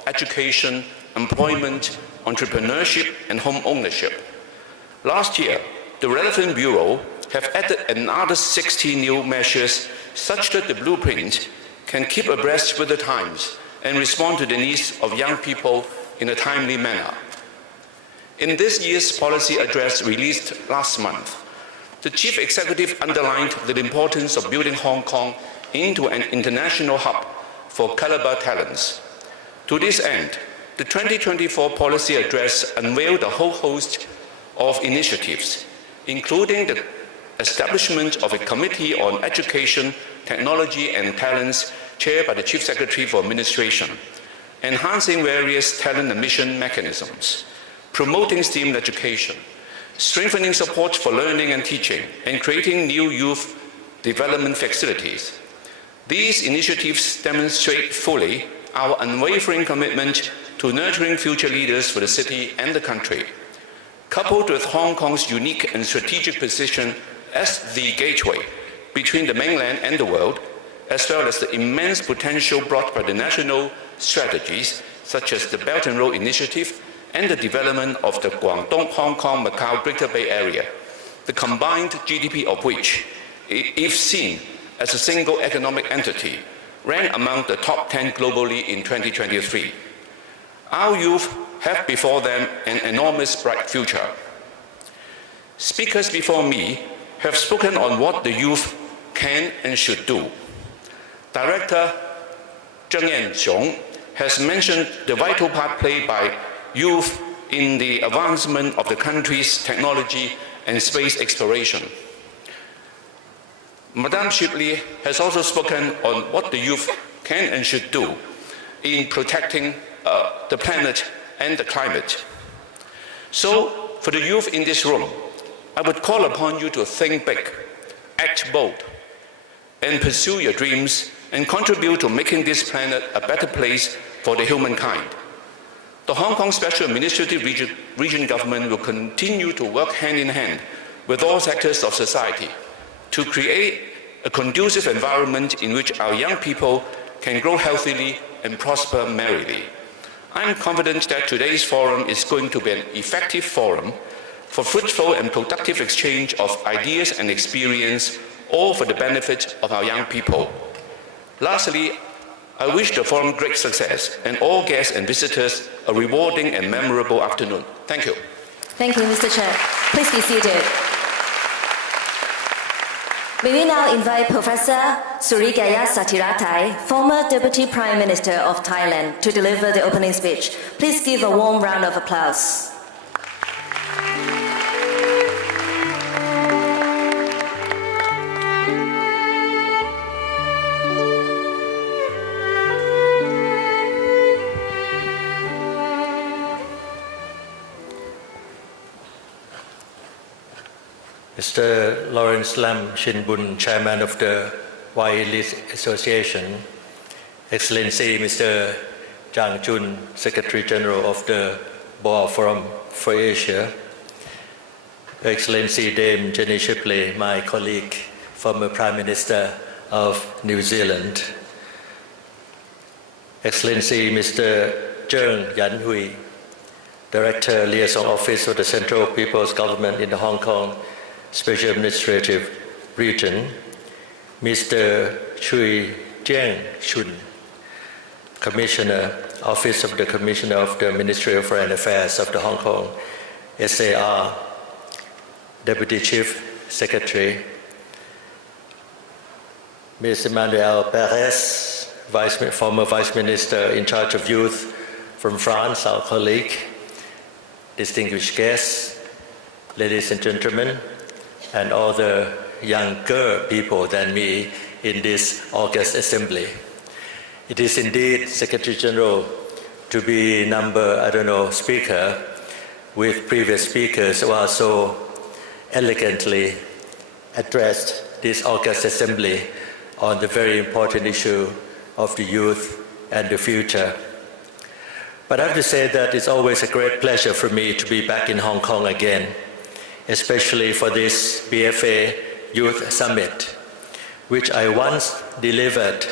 education, employment, entrepreneurship, and home ownership. Last year, the relevant bureau have added another 60 new measures such that the blueprint can keep abreast with the times and respond to the needs of young people in a timely manner. In this year's policy address released last month, the Chief Executive underlined the importance of building Hong Kong into an international hub for caliber talents. To this end, the 2024 policy address unveiled a whole host of initiatives, including the establishment of a committee on education, technology and talents chaired by the Chief Secretary for Administration, enhancing various talent admission mechanisms, promoting STEAM education, strengthening support for learning and teaching, and creating new youth development facilities. These initiatives demonstrate fully our unwavering commitment to nurturing future leaders for the city and the country. Coupled with Hong Kong's unique and strategic position as the gateway between the mainland and the world, as well as the immense potential brought by the national strategies such as the Belt and Road Initiative and the development of the Guangdong, Hong Kong, Macau Greater Bay Area, the combined GDP of which, if seen as a single economic entity, ran among the top 10 globally in 2023. Our youth have before them an enormous bright future. Speakers before me have spoken on what the youth can and should do. Director Zheng Yanxiong has mentioned the vital part played by youth in the advancement of the country's technology and space exploration. Madame Shipley has also spoken on what the youth can and should do in protecting the planet and the climate. So, for the youth in this room, I would call upon you to think big, act bold, and pursue your dreams and contribute to making this planet a better place for the humankind. The Hong Kong Special Administrative Region Government will continue to work hand in hand with all sectors of society to create a conducive environment in which our young people can grow healthily and prosper merrily. I am confident that today's forum is going to be an effective forum for fruitful and productive exchange of ideas and experience, all for the benefit of our young people. Lastly, I wish the forum great success and all guests and visitors a rewarding and memorable afternoon. Thank you. Thank you, Mr. Chair. Please be seated. May we now invite Professor Surigaya Sathirathai, former Deputy Prime Minister of Thailand, to deliver the opening speech. Please give a warm round of applause. Mr. Lawrence Lam Shinbun, Chairman of the Y Elite Association, Excellency Mr. Zhang Jun, Secretary General of the Boao Forum for Asia, Excellency Dame Jenny Shipley, my colleague, former Prime Minister of New Zealand, Excellency Mr. Zheng Yanhui, Director Liaison Office of the Central People's Government in the Hong Kong Special Administrative Region, Mr. Chui Jiang Shun, Commissioner, Office of the Commissioner of the Ministry of Foreign Affairs of the Hong Kong SAR, Deputy Chief Secretary, Ms. Emmanuelle Perez, former Vice Minister in charge of Youth from France, our colleague, distinguished guests, ladies and gentlemen, and all the younger people than me in this August Assembly. It is indeed, Secretary General, to be speaker with previous speakers who are so elegantly addressed this August Assembly on the very important issue of the youth and the future. But I have to say that it's always a great pleasure for me to be back in Hong Kong again, especially for this BFA Youth Summit, which I once delivered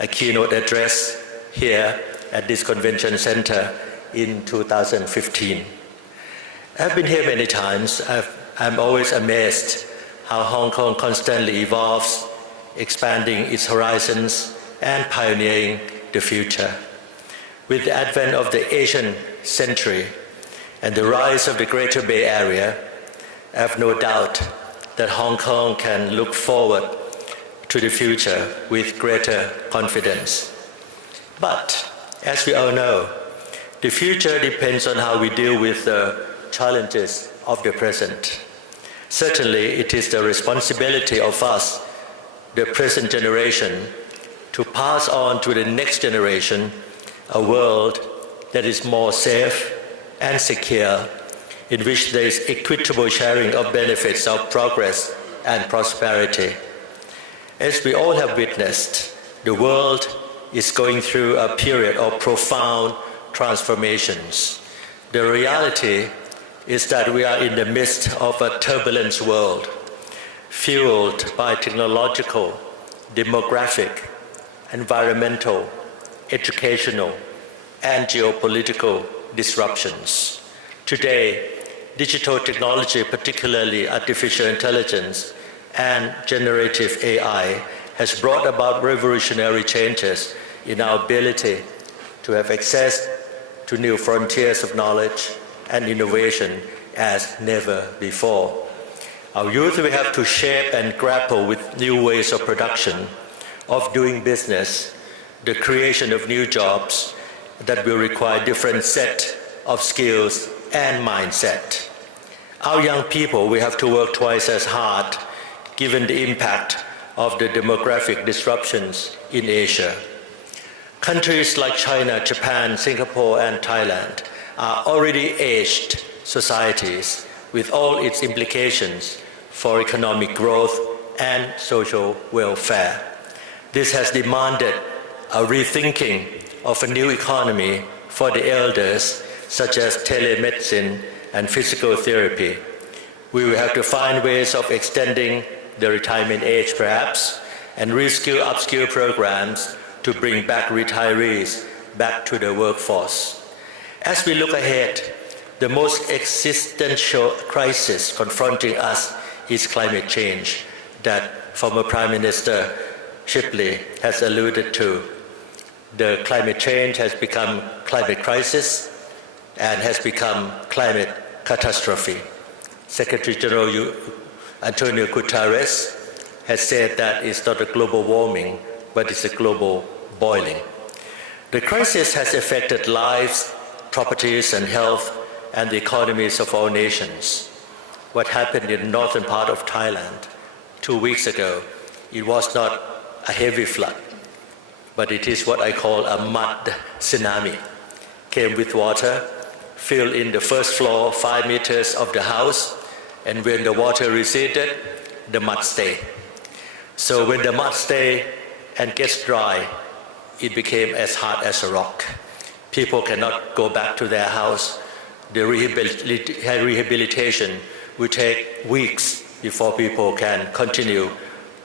a keynote address here at this convention center in 2015. I've been here many times. I'm always amazed how Hong Kong constantly evolves, expanding its horizons and pioneering the future. With the advent of the Asian century and the rise of the Greater Bay Area, I have no doubt that Hong Kong can look forward to the future with greater confidence. But, as we all know, the future depends on how we deal with the challenges of the present. Certainly, it is the responsibility of us, the present generation, to pass on to the next generation a world that is more safe and secure, in which there is equitable sharing of benefits of progress and prosperity. As we all have witnessed, the world is going through a period of profound transformations. The reality is that we are in the midst of a turbulent world, fueled by technological, demographic, environmental, educational, and geopolitical disruptions. Today, digital technology, particularly artificial intelligence and generative AI, has brought about revolutionary changes in our ability to have access to new frontiers of knowledge and innovation as never before. Our youth will have to shape and grapple with new ways of production, of doing business, the creation of new jobs that will require different set of skills and mindset. Our young people will have to work twice as hard given the impact of the demographic disruptions in Asia. Countries like China, Japan, Singapore, and Thailand are already aged societies with all its implications for economic growth and social welfare. This has demanded a rethinking of a new economy for the elders, such as telemedicine and physical therapy. We will have to find ways of extending the retirement age, perhaps, and reskill, upskill programs to bring back retirees back to the workforce. As we look ahead, the most existential crisis confronting us is climate change that former Prime Minister Shipley has alluded to. The climate change has become climate crisis and has become climate catastrophe. Secretary General Antonio Guterres has said that it's not a global warming, but it's a global boiling. The crisis has affected lives, properties, and health, and the economies of all nations. What happened in the northern part of Thailand 2 weeks ago, it was not a heavy flood, but it is what I call a mud tsunami. Came with water, filled in the first floor 5 meters of the house, and when the water receded, the mud stayed. So when the mud stays and gets dry, it became as hard as a rock. People cannot go back to their house. The rehabilitation will take weeks before people can continue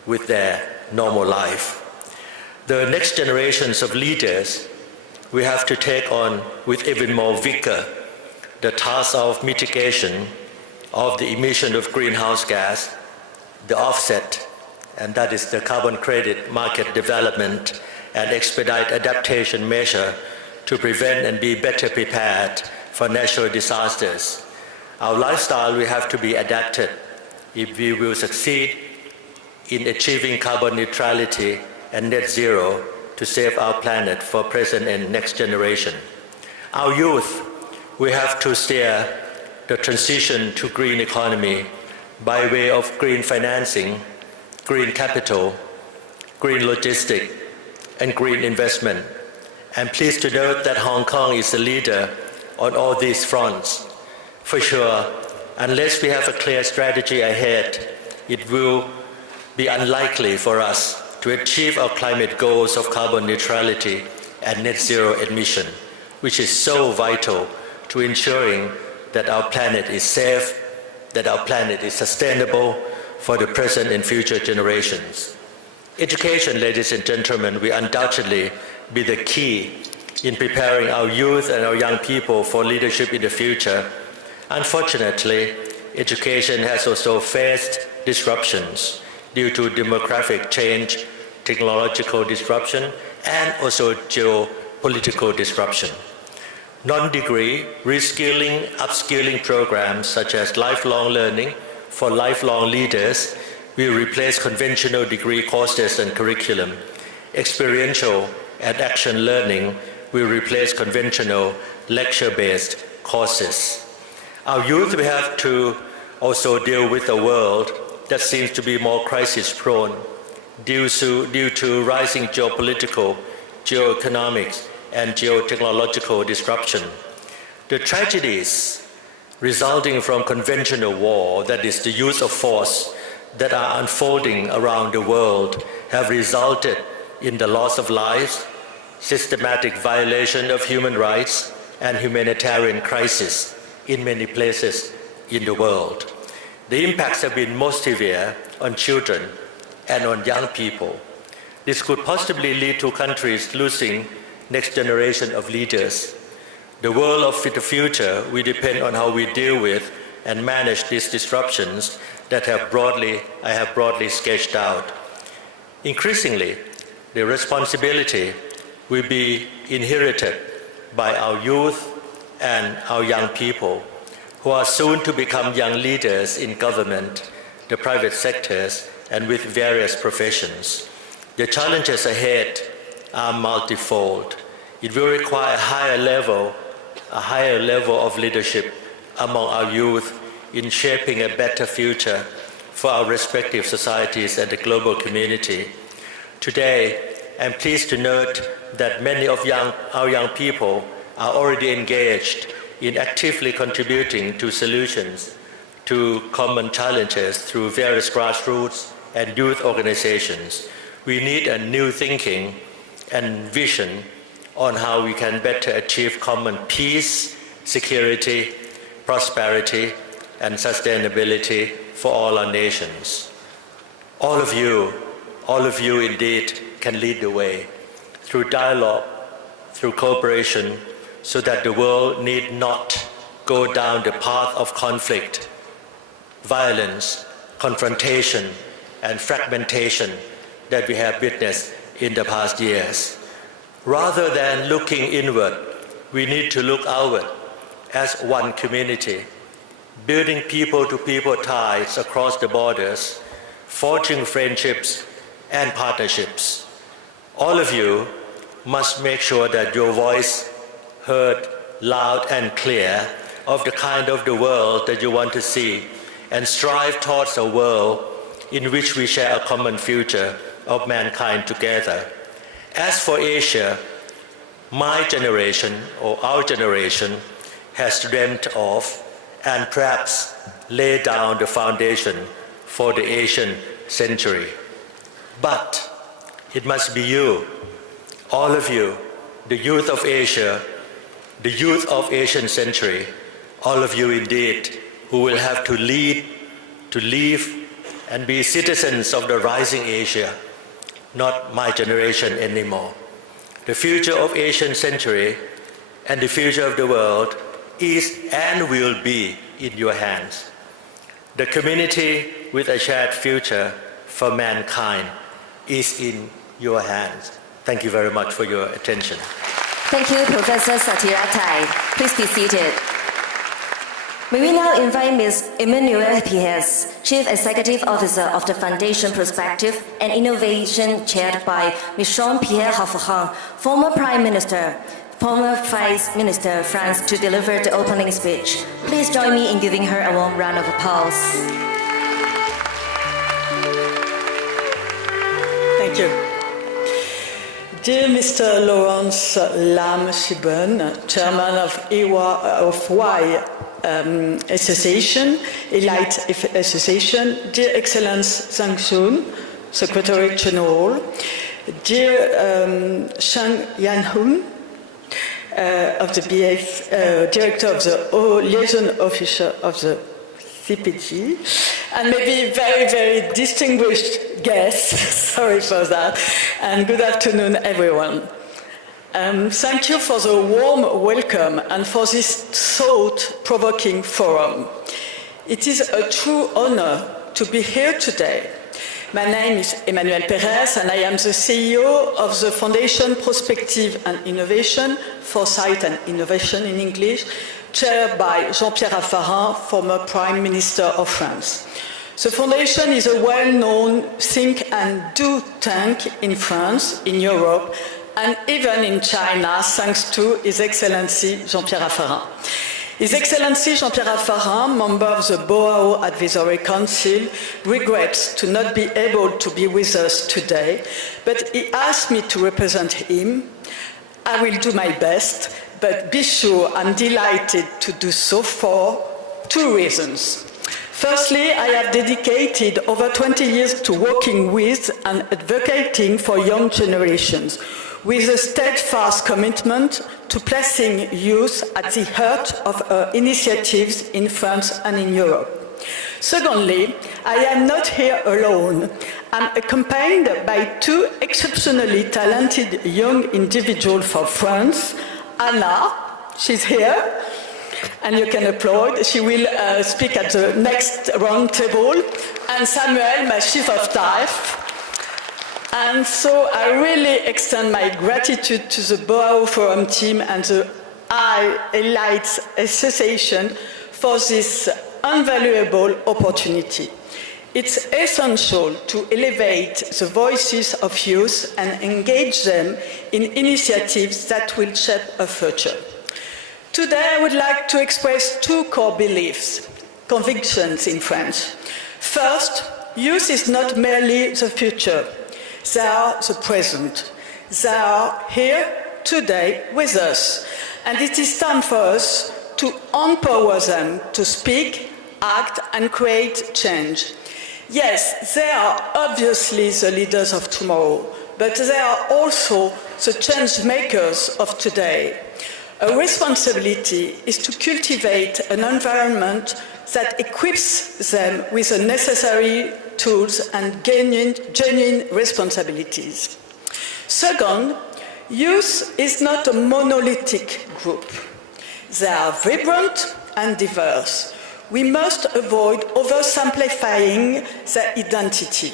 with their normal life. The next generations of leaders we have to take on with even more vigor the task of mitigation of the emission of greenhouse gas, the offset, and that is the carbon credit market development and expedite adaptation measures to prevent and be better prepared for natural disasters. Our lifestyle will have to be adapted if we will succeed in achieving carbon neutrality and net zero to save our planet for present and next generation. Our youth will have to steer the transition to green economy by way of green financing, green capital, green logistics, and green investment. I'm pleased to note that Hong Kong is a leader on all these fronts. For sure, unless we have a clear strategy ahead, it will be unlikely for us to achieve our climate goals of carbon neutrality and net zero emission, which is so vital to ensuring that our planet is safe, that our planet is sustainable for the present and future generations. Education, ladies and gentlemen, will undoubtedly be the key in preparing our youth and our young people for leadership in the future. Unfortunately, education has also faced disruptions due to demographic change, technological disruption, and also geopolitical disruption. Non-degree, reskilling, upskilling programs such as lifelong learning for lifelong leaders will replace conventional degree courses and curriculum. Experiential and action learning will replace conventional lecture-based courses. Our youth will have to also deal with a world that seems to be more crisis-prone due to rising geopolitical, geoeconomics, and geotechnological disruption. The tragedies resulting from conventional war, that is the use of force, that are unfolding around the world have resulted in the loss of lives, systematic violation of human rights, and humanitarian crisis in many places in the world. The impacts have been most severe on children and on young people. This could possibly lead to countries losing next generation of leaders. The world of the future will depend on how we deal with and manage these disruptions that I have broadly sketched out. Increasingly, the responsibility will be inherited by our youth and our young people, who are soon to become young leaders in government, the private sectors, and with various professions. The challenges ahead are multifold. It will require a higher level of leadership among our youth in shaping a better future for our respective societies and the global community. Today, I'm pleased to note that many of our young people are already engaged in actively contributing to solutions to common challenges through various grassroots and youth organizations. We need a new thinking and vision on how we can better achieve common peace, security, prosperity, and sustainability for all our nations. All of you indeed can lead the way through dialogue, through cooperation, so that the world need not go down the path of conflict, violence, confrontation, and fragmentation that we have witnessed in the past years. Rather than looking inward, we need to look outward as one community, building people-to-people ties across the borders, forging friendships and partnerships. All of you must make sure that your voice heard loud and clear of the kind of the world that you want to see, and strive towards a world in which we share a common future of mankind together. As for Asia, my generation, or our generation, has dreamt of and perhaps laid down the foundation for the Asian century. But it must be you, all of you, the youth of Asia, the youth of Asian century, all of you indeed, who will have to lead, to live, and be citizens of the rising Asia, not my generation anymore. The future of Asian century and the future of the world is and will be in your hands. The community with a shared future for mankind is in your hands. Thank you very much for your attention. Thank you, Professor Sathirathai. Please be seated. May we now invite Ms. Emmanuelle Pierce, Chief Executive Officer of the Foundation Prospective and Innovation, chaired by Ms. Jean-Pierre Raffarin, former Prime Minister, former Vice Minister of France, to deliver the opening speech. Please join me in giving her a warm round of applause. Thank you. Dear Mr. Lawrence Lam Shibun, Chairman of Y Association, Elite Association, Dear Excellence Zhang Jun, Secretary General, Dear Sheng Yanhun, of the BF, Director of the Liaison Officer of the CPG, and maybe very, very distinguished guests, sorry for that, and good afternoon, everyone. Thank you for the warm welcome and for this thought-provoking forum. It is a true honor to be here today. My name is Emmanuelle Pierce, and I am the CEO of the Foundation Prospective and Innovation, Foresight and Innovation in English, chaired by Jean-Pierre Raffarin, former Prime Minister of France. The Foundation is a well-known think and do tank in France, in Europe, and even in China, thanks to His Excellency Jean-Pierre Raffarin. His Excellency Jean-Pierre Raffarin, member of the BOAO Advisory Council, regrets to not be able to be with us today, but he asked me to represent him. I will do my best, but be sure I'm delighted to do so for two reasons. Firstly, I have dedicated over 20 years to working with and advocating for young generations, with a steadfast commitment to placing youth at the heart of our initiatives in France and in Europe. Secondly, I am not here alone. I'm accompanied by two exceptionally talented young individuals from France. Anna, she's here, and you can applaud. She will speak at the next round table. And Samuel, my chief of staff. And so I really extend my gratitude to the BOAO Forum team and the Elite Association for this invaluable opportunity. It's essential to elevate the voices of youth and engage them in initiatives that will shape a future. Today, I would like to express two core beliefs, convictions in French. First, youth is not merely the future. They are the present. They are here today with us. And it is time for us to empower them to speak, act, and create change. Yes, they are obviously the leaders of tomorrow, but they are also the change makers of today. Our responsibility is to cultivate an environment that equips them with the necessary tools and genuine responsibilities. Second, youth is not a monolithic group. They are vibrant and diverse. We must avoid oversimplifying their identity.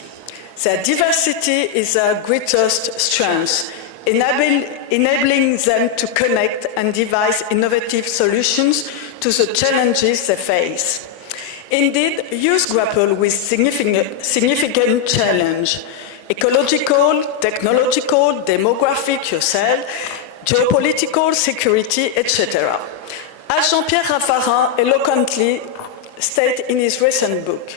Their diversity is their greatest strength, enabling them to connect and devise innovative solutions to the challenges they face. Indeed, youth grapple with significant challenge: ecological, technological, demographic, geopolitical, security, etc. As Jean-Pierre Raffarin eloquently stated in his recent book,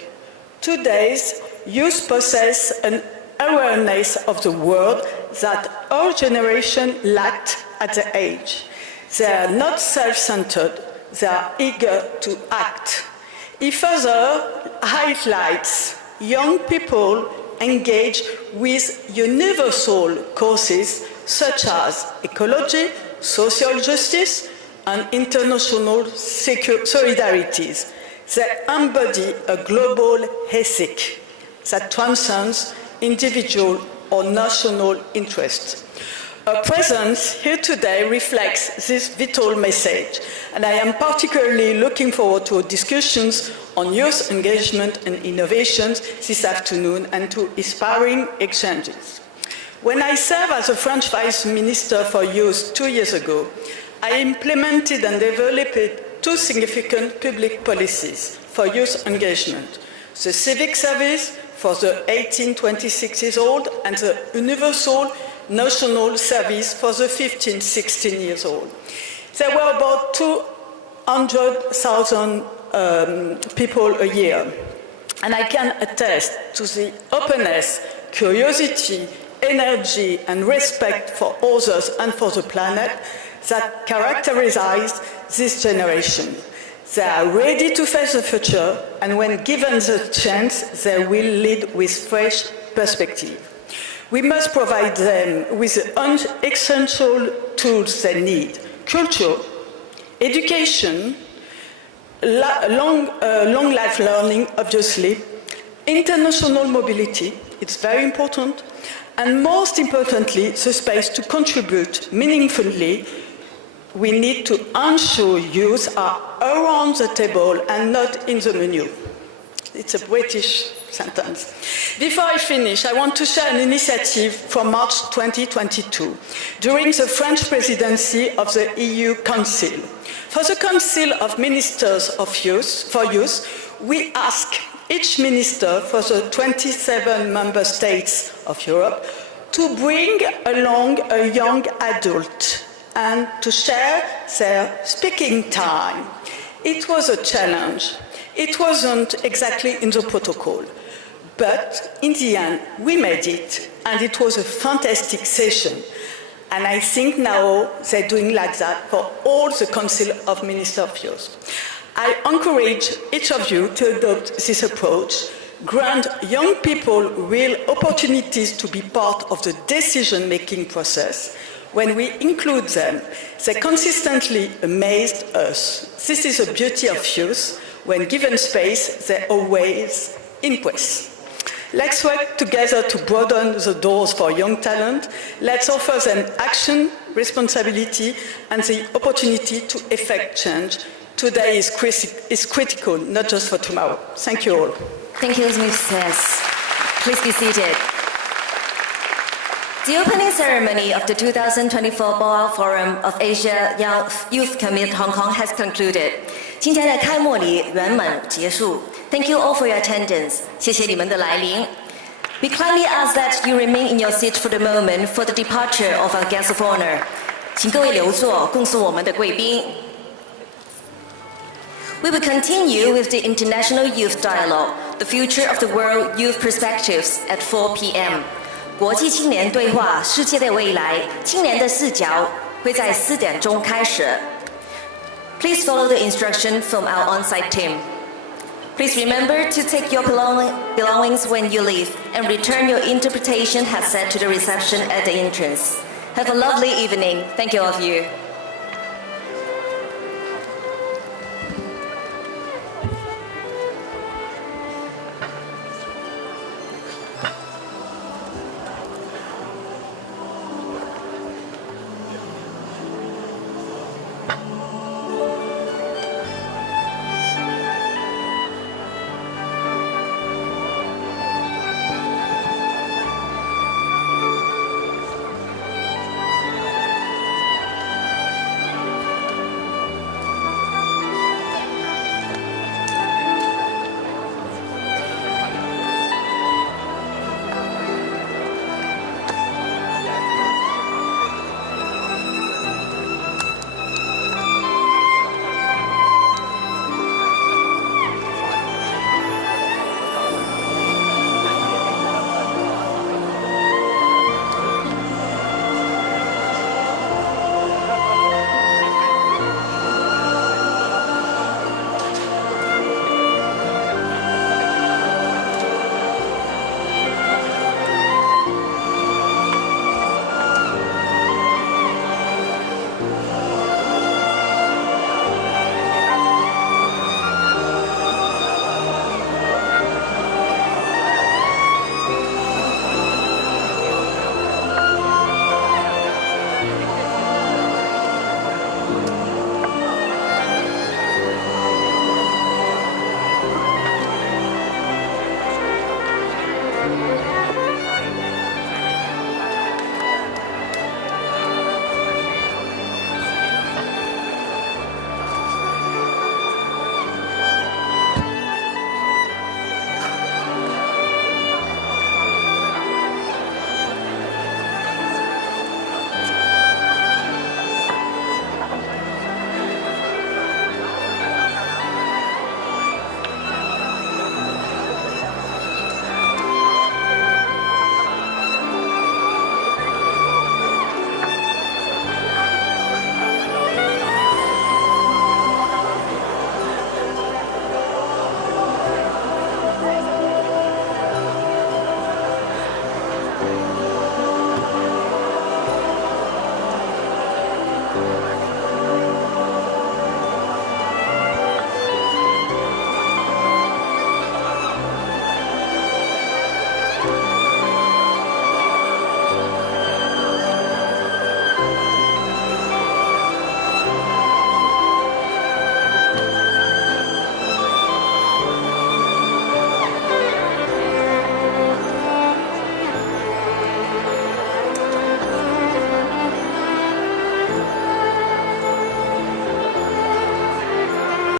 today's youth possess an awareness of the world that our generation lacked at their age. They are not self-centered, they are eager to act. He further highlights young people engage with universal causes such as ecology, social justice, and international solidarities. They embody a global ethic that transcends individual or national interests. Our presence here today reflects this vital message, and I am particularly looking forward to discussions on youth engagement and innovations this afternoon and to inspiring exchanges. When I served as a French Vice Minister for Youth 2 years ago, I implemented and developed 2 significant public policies for youth engagement: the civic service for the 18-26 years old and the universal national service for the 15-16 years old. There were about 200,000 people a year, and I can attest to the openness, curiosity, energy and respect for others and for the planet that characterized this generation. They are ready to face the future, and when given the chance, they will lead with fresh perspective. We must provide them with the essential tools they need: culture, education, long life learning, obviously, international mobility, it's very important, and most importantly, the space to contribute meaningfully. We need to ensure youth are around the table and not in the menu. It's a British sentence. Before I finish, I want to share an initiative from March 2022 during the French presidency of the EU Council. For the Council of Ministers of Youth, we ask each minister for the 27 member states of Europe to bring along a young adult and to share their speaking time. It was a challenge. It wasn't exactly in the protocol, but in the end, we made it, and it was a fantastic session. And I think now they're doing like that for all the Council of Ministers of Youth. I encourage each of you to adopt this approach, grant young people real opportunities to be part of the decision-making process. When we include them, they consistently amazed us. This is the beauty of youth. When given space, they always impress. Let's work together to broaden the doors for young talent. Let's offer them action, responsibility, and the opportunity to effect change. Today is critical, not just for tomorrow. Thank you all. Thank you, Ms. Hess. Please be seated. The opening ceremony of the 2024 Boao Forum of Asia Youth Summit Hong Kong has concluded. 今天的开幕礼圆满结束。Thank you all for your attendance. 谢谢你们的来临。We kindly ask that you remain in your seat for the moment for the departure of our guest of honor. 请各位留座，恭送我们的贵宾。We will continue with the International Youth Dialogue, the future of the world youth perspectives at 4 p.m. 国际青年对话，世界的未来，青年的视角会在4点钟开始。Please follow the instruction from our on-site team. Please remember to take your belongings when you leave and return your interpretation headset to the reception at the entrance. Have a lovely evening. Thank you all of you.